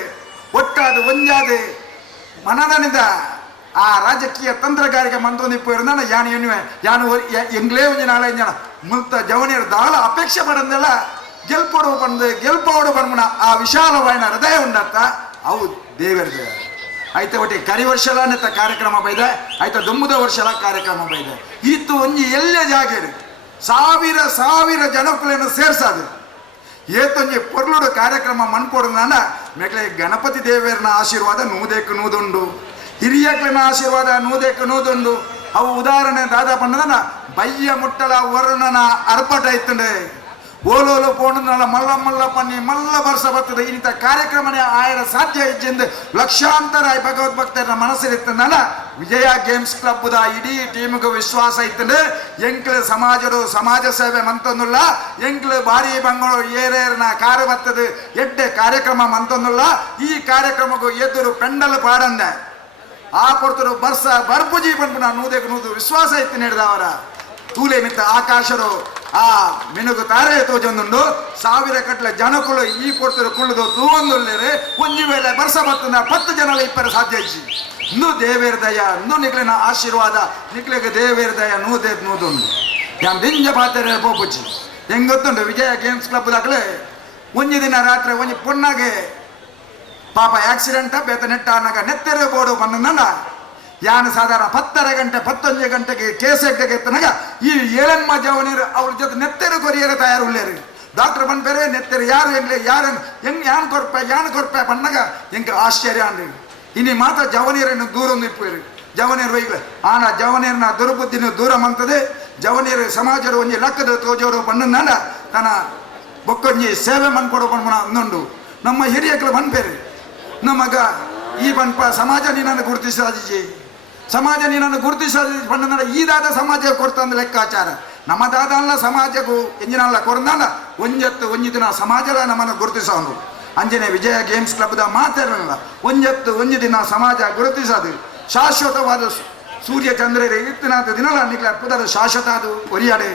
ಒಟ್ಟಾದು ಒಂಜಾದು ಮನದನಿದ ಆ ರಾಜಕೀಯ ತಂತ್ರಗಾರಿಕೆ ಮಂತೊಂದಿಪ್ಪು ಇರೋದನ್ನ ಯಾನು ಎಂಗ್ಲೇ ಒಂಜಿ 4-5 ಜನ ಮುಲ್ತ ಜವನಿಯರು ದಾಳ ಅಪೇಕ್ಷೆ ಪಡಂದೆಲ್ಲ ಗೆಲ್ಪೋಡು ಬಂದ್ಮನ ಆ ವಿಶಾಲವಾಯಿನ ಹೃದಯ ಉಂಡತ್ತ ಅವು ದೇವರದೇ ಆಯ್ತ ಒಟ್ಟಿಗೆ ಕರಿ ವರ್ಷಲ ನೆತ್ತ ಕಾರ್ಯಕ್ರಮ ಬೈದೆ ಆಯ್ತ ದುಮ್ಮುದ ವರ್ಷಲ ಕಾರ್ಯಕ್ರಮ ಬೈದೆ ಈತು ಒಂಜಿ ಎಲ್ಲೇ ಜಾಗೇರು ಸಾವಿರ ಜನಕ್ಕುಲೇನು ಸೇರ್ಸಾದು ಏತೊಂಜಿ ಪೊರ್ಲುಡು ಕಾರ್ಯಕ್ರಮ ಮನ್ಪೋಡು ನಾನ ಮೇಕ್ಲೆ ಗಣಪತಿ ದೇವರನ ಆಶೀರ್ವಾದ ನೂದೇಕು ನೂದುಂಡು ಹಿರಿಯಕ್ಲಿನ ಆಶೀರ್ವಾದ ನೂದೇಕು ನೂದುಂಡು ಅವು ಉದಾಹರಣೆ ದಾದ ಪಂಡದನ ಬಯ್ಯ ಮುಟ್ಟಲ ವರುಣನ ಅರ್ಪಟ ಇತ್ತಂಡೆ ಓಲೋಲು ಪೋಣನ ಮಲ್ಲ ಪನ್ನಿ ಮಲ್ಲ ಬರ್ಸ ಬರ್ತದೆ ಇಂಥ ಕಾರ್ಯಕ್ರಮನೇ ಆಯರ ಸಾಧ್ಯ ಇಜ್ಜೆಂದು ಲಕ್ಷಾಂತರ ಭಗವದ್ಭಕ್ತರ ಮನಸ್ಸಿರಿತ್ತಂದನ ವಿಜಯ ಗೇಮ್ಸ್ ಕ್ಲಬ್ದ ಇಡೀ ಟೀಮ್ಗೆ ವಿಶ್ವಾಸ ಇತ್ತಂದ್ರೆ ಎಂಕ್ಲು ಸಮಾಜ ಸೇವೆ ಮಂತೊಂದುಲ್ಲ ಎಂಕ್ಲು ಬಾರಿ ಬಂಗಳು ಏರೇರ್ನ ಕಾರು ಬರ್ತದೆ ಎಡ್ಡೆ ಕಾರ್ಯಕ್ರಮ ಮಂತೊಂದುಲ್ಲ ಈ ಕಾರ್ಯಕ್ರಮಕ್ಕೂ ಎದುರು ಪೆಂಡಲ್ ಪಾಡಂದೆ ಆ ಕೊಡ್ತರು ಬರ್ಸ ಬರ್ಪುಜಿ ಬಂದು ನಾನು ನೂದೇಕು ನೂದು ವಿಶ್ವಾಸ ಇತ್ತು ನೀಡಿದವರ ತೂಲೆ ಮಿತ್ತ ಆಕಾಶರು ಆ ಮಿನುಗು ತಾರೆ ತೋಜೊಂದುಂಡು 1000 ಕಟ್ಲೆ ಜನಕುಲು ಈ ಕೊಡ್ತರು ಕುಳ್ಳುದು ತೂವೊಂದುಲ್ಲೇರೆ ಒಂಜಿ ವೇಳೆ ಬರ್ಸ ಬರ್ತದ 10 ಜನ ಇಪ್ಪರ ಸಾಧ್ಯ ಇಜ್ಜಿ ಇಂದು ದೇವೇರ ದಯ ಇಂದು ನಿಕ್ಲಿನ ಆಶೀರ್ವಾದ ನಿಕ್ಲಿಗೆ ದೇವೇರ ದಯ ನೂದೇದ್ ನೂದುಂಡು ಯಾನ್ ದಿಂಜ ಪಾತ್ರೆ ಪೋಪುಜ್ಜಿ ಹೆಂಗ್ ಗೊತ್ತುಂಡು ವಿಜಯ ಗೇಮ್ಸ್ ಕ್ಲಬ್ ದಾಖಲೆ ಒಂಜಿ ದಿನ ರಾತ್ರಿ ಒಂಜಿ ಪೊಣ್ಣಾಗೆ ಪಾಪ ಆಕ್ಸಿಡೆಂಟ್ ಬೇತ ನೆಟ್ಟ ಅನ್ನಗ ನೆತ್ತೆರೆ ಬೋಡು ಬಂದ ಯಾನು ಸಾಧಾರಣ 11 ಗಂಟೆಗೆ ಕೇಸ್ ಎಡ್ಡೆಗೆ ಎತ್ತನಾಗ ಈ 7 ಜವನೀರು ಅವ್ರ ಜೊತೆ ನೆತ್ತೆರೆ ಕೊರಿಯರ ತಯಾರು ಉಳ್ಳೇರಿ ಡಾಕ್ಟರ್ ಬಂದ್ಬೇರೆ ನೆತ್ತೆರೆ ಯಾರು ಹೆಂಗ್ ಯಾನ್ ಕೊರ್ಪೆ ಬಣ್ಣಗ ಹೆಂಗೆ ಆಶ್ಚರ್ಯ ಅಂದ್ರಿ ಇನ್ನಿ ಮಾತ್ರ ಜವನೀರನ್ನು ದೂರ ಇಪ್ಪೇರಿ ಜವನೀರು ವೈಗ್ಲೆ ಆನ ಜವನೀರನ ದುರ್ಬುದ್ಧಿನ ದೂರ ಮಂತದೆ ಜವನೀರು ಸಮಾಜರು ಒಂಜಿ ಲಕ್ಕದ ತೋಜೋರು ಬಣ್ಣನ ತನ್ನ ಬೊಕ್ಕೊಂಜಿ ಸೇವೆ ಮನ್ಕೊಡು ಬಣ್ಣ ಅನ್ನೊಂಡು ನಮ್ಮ ಹಿರಿಯಕ್ಳು ಬಂದ್ಬೇರೆ ನಮಗ ಈ ಬನ್ಪ ಸಮಾಜ ನೀನನ್ನು ಗುರುತಿಸಾದಿಜಿ ಸಮಾಜ ನೀನನ್ನು ಗುರುತಿಸಾದಿ ಬಣ್ಣ ಈದಾದ ಸಮಾಜ ಕೊಡ್ತಂದ ಲೆಕ್ಕಾಚಾರ ನಮ್ಮದಾದ ಅಲ್ಲ ಸಮಾಜಕ್ಕೂ ಎಂಜಿನಲ್ಲ ಕೊರಂದಲ್ಲ ಒಂಜಿ ದಿನ ಸಮಾಜಲ ನಮ್ಮನ್ನು ಗುರುತಿಸೋನು ಅಂಜನೆ ವಿಜಯ ಗೇಮ್ಸ್ ಕ್ಲಬ್ದ ಮಾತಾಡಲ್ಲ ಒಂಜಿ ದಿನ ಸಮಾಜ ಗುರುತಿಸೋದು ಶಾಶ್ವತವಾದ ಸೂರ್ಯ ಚಂದ್ರರೇ ಇತ್ತಿನಾದ ದಿನಲ್ಲ ನಿಕ್ಲೆ ಪುದರ ಶಾಶ್ವತ ಅದು ಒರಿಯಾಡೆ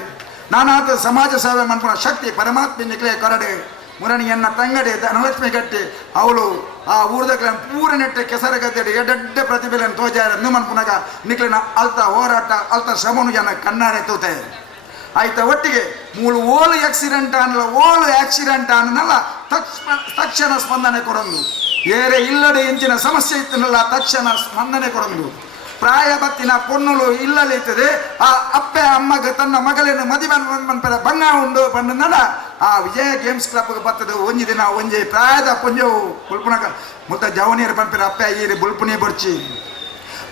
ನಾನಾದ ಸಮಾಜ ಸೇವೆ ಮನ್ಪುಣ ಶಕ್ತಿ ಪರಮಾತ್ಮ ನಿಕ್ಲೆ ಕೊರಡೆ ಮುರಣಿಯನ್ನ ತಂಗಡೆ ಧನಲಕ್ಷ್ಮಿ ಗಟ್ಟಿ ಅವಳು ಆ ಊರ್ದಕ್ಲ ಪೂರ ನೆಟ್ಟೆ ಕೆಸರ ಗದ್ದೆಡೆ ಎಡ್ಡೆ ಪ್ರತಿಭೆಯನ್ನು ತೋಜಾರ ಮನ್ಪುನಾಗ ನಿಕ್ಲಿನ ಅಲ್ತ ಹೋರಾಟ ಅಲ್ತ ಶ್ರಮನು ಜನ ಕಣ್ಣಾರೆ ತೂತೆ ಆಯ್ತ ಒಟ್ಟಿಗೆ ಮೂಲು ಓಲು ಆಕ್ಸಿಡೆಂಟ್ ಅನ್ನಲ್ಲ ತಕ್ಷಣ ಸ್ಪಂದನೆ ಕೊಡೊಂದು ಏರೆ ಇಲ್ಲದೆ ಎಂಚಿನ ಸಮಸ್ಯೆ ಇತ್ತನಲ್ಲ ತಕ್ಷಣ ಸ್ಪಂದನೆ ಕೊಡೊಂದು ಪ್ರಾಯ ಬತ್ತಿನ ಪೊಣ್ಣುಲು ಇಲ್ಲಲಿರ್ತದೆ ಆ ಅಪ್ಪೆ ಅಮ್ಮಗ ತನ್ನ ಮಗಳನ್ನು ಮದುವೆ ಮನ್ಪರ ಬಂಗ ಉಂಡು ಬಂದ ಆ ವಿಜಯ ಗೇಮ್ಸ್ ಕ್ಲಬ್ ಬರ್ತದೆ ಒಂಜಿ ದಿನ ಒಂಜಿ ಪ್ರಾಯದ ಪುಂಜವು ಬುಲ್ಪುನಕ ಮುತ್ತ ಜವನಿಯರು ಬಂಪರ ಅಪ್ಪೆ ಈರಿ ಬುಲ್ಪುನಿ ಬರ್ಚಿ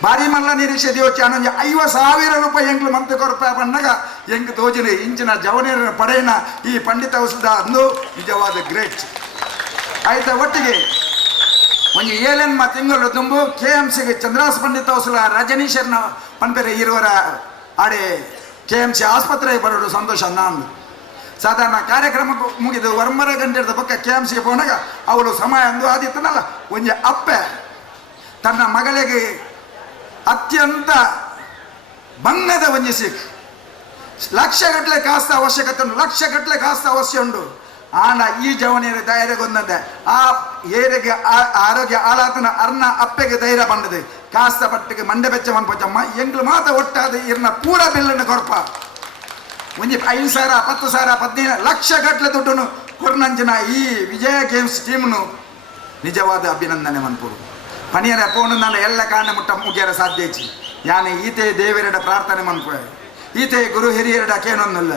ಬಾರಿ ಮಲ್ಲ ನಿರೀಕ್ಷೆ ದಿವಚ್ಚಿ ಅನ್ನೊಂದು 50,000 ರೂಪಾಯಿ ಎಂಗ್ಲು ಮಂತ್ ಕೊರಪ ಬಣ್ಣಗ ಎಂಗ್ ತೋಜಿನ ಇಂಚಿನ ಜವನಿಯರ ಪಡೆಯನ ಈ ಪಂಡಿತ ಔಷಧ ಅಂದು ನಿಜವಾದ ಗ್ರೇಟ್ ಆಯ್ತ ಒಟ್ಟಿಗೆ ಒಂಜಿ 7 ತಿಂಗಳು ತುಂಬು KMCಗೆ ಚಂದ್ರಾಸ್ ಪಂಡಿತ ಔಷಧ ರಜನೀಶರ್ನ ಪಂಪೆರೆ ಇರುವರ ಆಡೆ KMC ಆಸ್ಪತ್ರೆಗೆ ಬರೋದು ಸಂತೋಷ ನಾನು ಸಾಧಾರಣ ಕಾರ್ಯಕ್ರಮ ಮುಗಿದು 1:30 ಗಂಟೆ ಪಕ್ಕ KMCಗೆ ಹೋದಾಗ ಅವಳು ಸಮಯ ಅಂದು ಆದಿತ್ತನಲ್ಲ ಒಂಜಿ ಅಪ್ಪೆ ತನ್ನ ಮಗಳಿಗೆ ಅತ್ಯಂತ ಬಂಗದ ಒಂಜಿ ಸಿಕ್ ಲಕ್ಷಗಟ್ಟಲೆ ಕಾಸ್ತ ಅವಶ್ಯಕತೆ ಉಂಟು ಲಕ್ಷಗಟ್ಟಲೆ ಕಾಸ್ತ ಅವಶ್ಯ ಉಂಟು ಆಂಡ ಈ ಜವನಿಯರ ಧೈರ್ಯಗೊಂದಂತೆ ಆ ಏರಿಗೆ ಆರೋಗ್ಯ ಆಲಾತನ ಅರ್ನ ಅಪ್ಪೆಗೆ ಧೈರ್ಯ ಬಂದದೆ ಕಾಸ್ತ ಪಟ್ಟಿಗೆ ಮಂಡೆ ಬೆಚ್ಚ ಮನ್ಪಚ್ಚಮ್ಮ ಎಂಗ್ಲು ಮಾತ ಒಟ್ಟಾದ ಇರ್ನ ಪೂರ ಬಿಲ್ಲನ್ನು ಕೊರಪ ಒಂಜಿ 5,000 10,000 15 ಲಕ್ಷಗಟ್ಟಲೆ ದುಡ್ಡನ್ನು ಕೊರ್ನಂಚಿನ ಈ ವಿಜಯ ಗೇಮ್ಸ್ ಟೀಮ್ನು ನಿಜವಾದ ಅಭಿನಂದನೆ ಮನ್ಪುಡು ಪಣಿಯರ ಪೋನು ನನ್ನ ಎಲ್ಲ ಕಾರಣ ಮುಟ್ಟ ಮುಗಿಯರ ಸಾಧ್ಯ ಇಚ್ಚಿ ಯಾನೆ ಈತೆ ದೇವರೆಡ ಪ್ರಾರ್ಥನೆ ಮನ್ಪುವೆ ಈತೆ ಗುರು ಹಿರಿಯರಡ ಕೇನೊಂದಲ್ಲ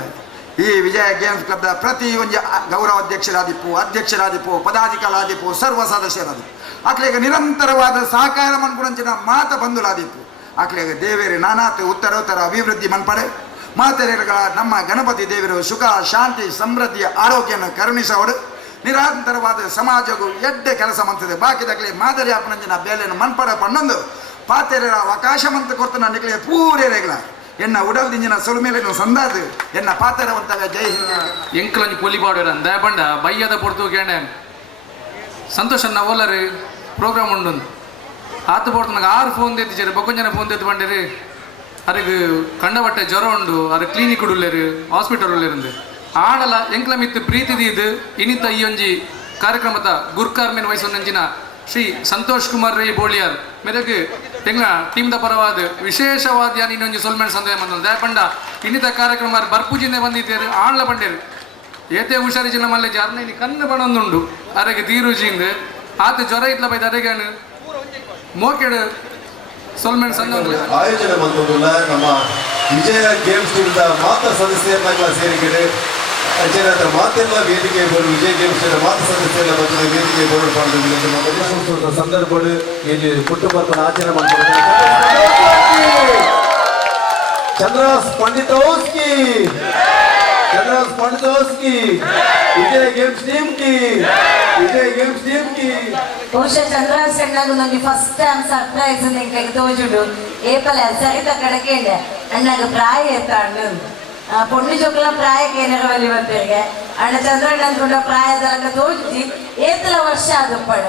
ಈ ವಿಜಯ ಗೇಮ್ಸ್ ಕ್ಲಬ್ದ ಪ್ರತಿ ಒಂಜಿ ಗೌರವ ಅಧ್ಯಕ್ಷರಾದಿಪ್ಪು ಪದಾಧಿಕಾರಾದಿಪ್ಪು ಸರ್ವ ಸದಸ್ಯರಾದಿಪ್ಪು ಆಕ್ಲೆಗೆ ನಿರಂತರವಾದ ಸಹಕಾರ ಮನ್ಪುಣಂಚಿನ ಮಾತ ಬಂಧುಲಾದಿಪ್ಪು ಆಕ್ಲೆಗೆ ದೇವೇರಿ ನಾನಾತ್ ಉತ್ತರೋತ್ತರ ಅಭಿವೃದ್ಧಿ ಮನ್ಪಡೆ ಮಾತೆರೆಗಳ ನಮ್ಮ ಗಣಪತಿ ದೇವರು ಸುಖ ಶಾಂತಿ ಸಮೃದ್ಧಿಯ ಆರೋಗ್ಯನ ಕರುಣಿಸವಡು ನಿರಂತರವಾದ ಸಮಾಜಗೂ ಎಡ್ಡೆ ಕೆಲಸ ಮಂತದೆ ಬಾಕಿದಾಗಲಿ ಮಾದರಿ ಆಪಣಂಜಿನ ಬೇಲೆಯನ್ನು ಮನ್ಪಡ ಪಣ್ಣೊಂದು ಪಾತೆರ ಅವಕಾಶ ಮಂತ ಕೊಡ್ತಾನ ನಿಕ್ಲಿಗೆ ಪೂರೇ ರೇಗ್ಲ ಎನ್ನ ಉಡಲ್ ದಿಂಜಿನ ಸೊಲುಮೇಲೆ ಸಂದಾದು ಎನ್ನ ಪಾತೆರವಂತವೆ ಜೈ ಹಿಂದ್ ಎಂಕ್ಲಂಜಿ ಪೊಲಿಪಾಡು ದಯಪಂಡ ಬಯ್ಯದ ಪೊಡ್ತು ಕೇಂಡೆ ಸಂತೋಷನ್ನ ಓಲರು ಪ್ರೋಗ್ರಾಮ್ ಉಂಡು ಆತು ಪೋಡ್ತು ನಂಗೆ 6 ಫೋನ್ ತೆತ್ತಿಚಾರು ಬೊಕ್ಕೊಂಜನ ಫೋನ್ ತೆತ್ತು ಬಂಡೇರು ಅದಕ್ಕೆ ಕಂಡಬಟ್ಟೆ ಜ್ವರ ಉಂಡು ಅದು ಕ್ಲಿನಿಕ್ ಉಳ್ಳೇರು ಹಾಸ್ಪಿಟಲ್ ಉಳ್ಳೇರು ಆಡಲ ಎಂಕ್ಲ ಮಿತ್ತು ಪ್ರೀತಿದಿ ಇದು ಇನಿತ ಈ ಒಂಜಿ ಕಾರ್ಯಕ್ರಮದ ಗುರ್ಕಾರ್ಮೆನ್ ವಯಸ್ಸೊಂದಿನ ಶ್ರೀ ಸಂತೋಷ್ ಕುಮಾರ್ ರೈ ಬೋಳಿಯಾರ್ ಮೇರೆಗೆ ಎಂಗ್ಲ ಟೀಮ್ದ ಪರವಾದ ವಿಶೇಷವಾದ ಯಾನ್ ಇನ್ನೊಂಜಿ ಸೊಲ್ಮೆಂಟ್ ಸಂದೇಹ ಬಂದ ದಯಪಂಡ ಇನ್ನಿತ ಕಾರ್ಯಕ್ರಮ ಬರ್ಪುಜಿಂದೆ ಬಂದಿದ್ದೇರು ಆಣ್ಲ ಬಂಡೇರು ಏತೆ ಹುಷಾರಿ ಜಿಲ್ಲ ಮಲ್ಲೆ ಜಾರ್ನ ಇಲ್ಲಿ ಕಣ್ಣು ಬಣೊಂದುಂಡು ಅರೆಗೆ ತೀರುಜಿಂಗ್ ಆತ ಜ್ವರ ಇತ್ಲ ಬೈದ ಅರೆಗಾನು ಮೋಕೆಡು ಸೊಲ್ಮೆಂಟ್ ಸಂಘ ಆಯೋಜನೆ ಬಂದಲ್ಲ ನಮ್ಮ ವಿಜಯ ಗೇಮ್ಸ್ ಟೀಮ್ದ ಮಾತ್ರ ಸದಸ್ಯರನ್ನ ಸೇರಿಕೆಡೆ ಅಂಚನೆ ಹತ್ರ ಮಾತೆಲ್ಲ ವೇದಿಕೆ ಬೋರ್ಡ್ ವಿಜಯ ಗೇಮ್ಸ್ ಮಾತ್ರ ಸದಸ್ಯರ ಬಂದ ವೇದಿಕೆ ಬೋರ್ಡ್ ಮಾಡಿದ ಸಂದರ್ಭಗಳು ಇಲ್ಲಿ ಪುಟ್ಟು ಬರ್ಕೊಂಡು ಆಚರಣೆ ಮಾಡ್ತಾರೆ ಚಂದ್ರಾಸ್ पंडितोस्की चंद्रास पंडितोस्की विजय गेम्स टीम की विजय गेम्स टीम की ಬಹುಶಃ ಚಂದ್ರಾಸಣ್ಣಗೂ ನಮಗೆ ಫಸ್ಟ್ ಟೈಮ್ ಸರ್ಪ್ರೈಸ್ ನಿಂಗೆ ತೋಜುಡು ಏಪಲ ಸರಿತ ಕಡಕೇಂಡೆ ಅಣ್ಣಗ ಪ್ರಾಯ ಎತ್ತಾಂಡು ಪೊಣ್ಣು ಜೋಕಲ ಪ್ರಾಯಕ್ಕೆ ಏನಾರ ಬಲಿ ಬರ್ತಿಗೆ ಅಣ್ಣ ಚಂದ್ರಣ್ಣ ಅಂದ್ಕೊಂಡ ಪ್ರಾಯದ ತೋಜಿ ಏತಲ ವರ್ಷ ಅದು ಪಡ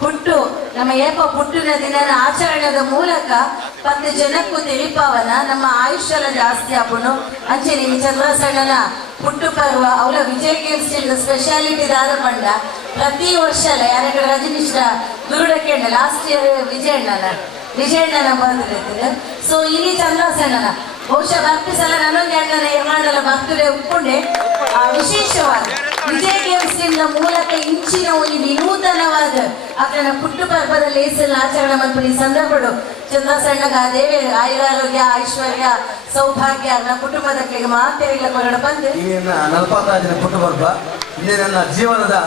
ಹುಟ್ಟು ನಮ್ಮ ಏಪ ಹುಟ್ಟಿನ ದಿನದ ಆಚರಣೆಯ ಮೂಲಕ 10 ಜನಕ್ಕೂ ತಿಳಿಪಾವನ ನಮ್ಮ ಆಯುಷ್ಯಲ ಜಾಸ್ತಿ ಆಪುನು ಅಂಚೆ ನಿಮ್ಮ ಚಂದ್ರಸಣ್ಣನ ಹುಟ್ಟು ಪರ್ವ ಅವಳ ವಿಜಯ ಗೇಮ್ಸ್ ಸ್ಪೆಷಾಲಿಟಿ ದಾದ ಪಂಡ ಪ್ರತಿ ವರ್ಷ ಯಾರ ರಜನೀಶ್ರ ದುರುಡಕ್ಕೆ ಲಾಸ್ಟ್ ಇಯರ್ ವಿಜಯಣ್ಣನ ಬರ್ತಿರ್ತೀನಿ ಸೊ ಇಲ್ಲಿ ಚಂದ್ರಸಣ್ಣನ ಬಹುಶಃ ಭಕ್ತಿ ಸಲ ನನಗೆ ಅಣ್ಣನ ಯಮಾನಲ ಭಕ್ತರೇ ಒಪ್ಕೊಂಡೆ ವಿಶೇಷವಾದ ವಿಜಯ ಗೇಮ್ಸ್ ಟೀಮ್ನ ಮೂಲಕ ಇಂಚಿನ ಒಂದು ವಿನೂತನವಾದ ಆತನ ಹುಟ್ಟು ಪರ್ವದಲ್ಲಿ ಆಚರಣೆ ಮಾಡ್ತಾರೆ ಈ ಸಂದರ್ಭಗಳು ಚಂದ್ರಸಣ್ಣಗ ದೇವಿ ಆಯುರಾರೋಗ್ಯ ಐಶ್ವರ್ಯ ಸೌಭಾಗ್ಯ ನನ್ನ ಕುಟುಂಬದಕ್ಕೆ ಮಾತೆಲ್ಲ ಹೊರಡ ಬಂದು ಈಗ 45ನೇ ಹುಟ್ಟು ಪರ್ವ ಇಲ್ಲಿ ನನ್ನ ಜೀವನದ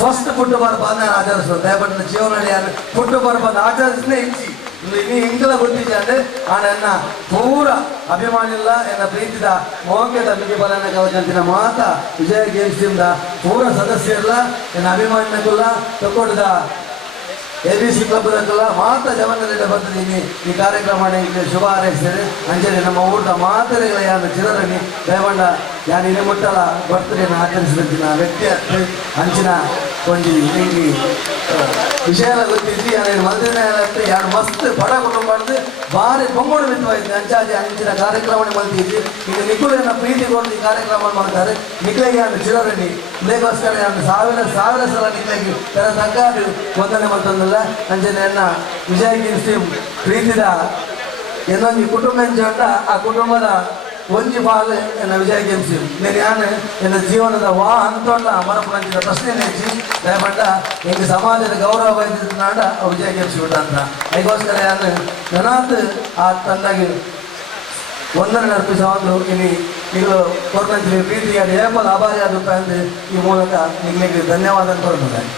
ಫಸ್ಟ್ ಹುಟ್ಟು ಪರ್ವ ನಾನು ಆಚರಿಸೋದು ದಯಪಟ್ಟು ಜೀವನದಲ್ಲಿ ಹುಟ್ಟು ಪರ್ವ ಆಚರಿಸಲೇ ಇಂಚಿ ಇನ್ನು ಹಿಂಗಲ ಗೊತ್ತಿದೆ ಅಂದ್ರೆ ಆ ನನ್ನ ಪೂರ ಅಭಿಮಾನಿಲ್ಲ ಎನ್ನ ಪ್ರೀತಿದ ಮೋಗ್ಯದ ಮಿಗಿ ಬಲನ ಕವಚಂತಿನ ಮಾತ ವಿಜಯ ಗೇಮ್ಸ್ ಟೀಮ್ದ ಪೂರ ಸದಸ್ಯರಲ್ಲ ಎನ್ನ ಅಭಿಮಾನಿಗಳ ತಕ್ಕೊಡದ ABC ಕ್ಲಬ್ಗಳ ಮಾತ ಜವನದಲ್ಲಿ ಬರ್ತಿದ್ದೀನಿ ಈ ಕಾರ್ಯಕ್ರಮ ಮಾಡಿ ಶುಭ ಹಾರೈಸಿದರೆ ಅಂಜಲಿ ನಮ್ಮ ಊಟ ಮಾತರೆಗಳ ಯಾರು ಚಿರರಣಿ ದಯವಂಡ ಯಾರು ಇಲ್ಲಿ ಮುಟ್ಟಲ ಬರ್ತ್ಡೇನ ಆಚರಿಸಿದಂತಿನ ವ್ಯಕ್ತಿ ಅಂಚಿನ ಕೊಂಡಿ ಹಿಂಗಿ ವಿಷಯ ಗೊತ್ತಿದ್ದು ಯಾರು ಮಲ್ದಿನ ಯಾರು ಮಸ್ತ್ ಬಡ ಕುಟುಂಬ ಮಾಡಿದ್ರೆ ಭಾರಿ ಪೊಂಗೋಡು ಮಿತವಾಯ್ತು ಅಂಚಾಜಿ ಅಂಚಿನ ಕಾರ್ಯಕ್ರಮ ಮಲ್ತಿದ್ದು ಈಗ ನಿಖುಲನ್ನ ಪ್ರೀತಿ ಕೊಟ್ಟು ಈ ಕಾರ್ಯಕ್ರಮ ಮಾಡ್ತಾರೆ ನಿಖಲಿಗೆ ಯಾರು ಚಿರರಣಿ ಇದಕ್ಕೋಸ್ಕರ ಯಾರು ಸಾವಿರ ಸಲ ನಿಖಲಿಗೆ ತರ ತಗ್ಗಾಡು ವಂದನೆ ಮಾಡ್ತಂದಲ್ಲ ಅಂಜನೆ ಎನ್ನ ವಿಜಯ ಗೇಮ್ಸ್ ಟೀಮ್ ಪ್ರೀತಿದ ಇನ್ನೊಂದು ಕುಟುಂಬ ಎಂಚೊಂಡ ಆ ಕುಟುಂಬದ ಒಂಜಿ ಪಾಲು ಎನ್ನ ವಿಜಯ ಗೇಮ್ಸ್ ಟೀಮ್ నేను ಯಾನು ಎನ್ನ ಜೀವನದ ಅಂತೊಂಡ ಮರಪುರಂಚಿದ ಪ್ರಶ್ನೆ ನೆಚ್ಚಿ ದಯಪಂಡ ಹಿಂಗೆ ಸಮಾಜದ ಗೌರವ ಬಯಸಿದ್ನಾಡ ವಿಜಯ ಗೇಮ್ಸ್ ಬಿಟ್ಟ ಅಂತ ಅದಕ್ಕೋಸ್ಕರ ಯಾನು ನನಾತ್ ಆ ತಂದಾಗಿ ವಂದನೆ ಅರ್ಪಿಸೋದು ಇನಿ ನೀವು ಕೊರನಂಚಿನ ಪ್ರೀತಿಯಾದ ಏಪಲ್ ಆಭಾರಿ ಆದ ಈ ಮೂಲಕ ನಿಮಗೆ ಧನ್ಯವಾದ ಕೊಡ್ತಾರೆ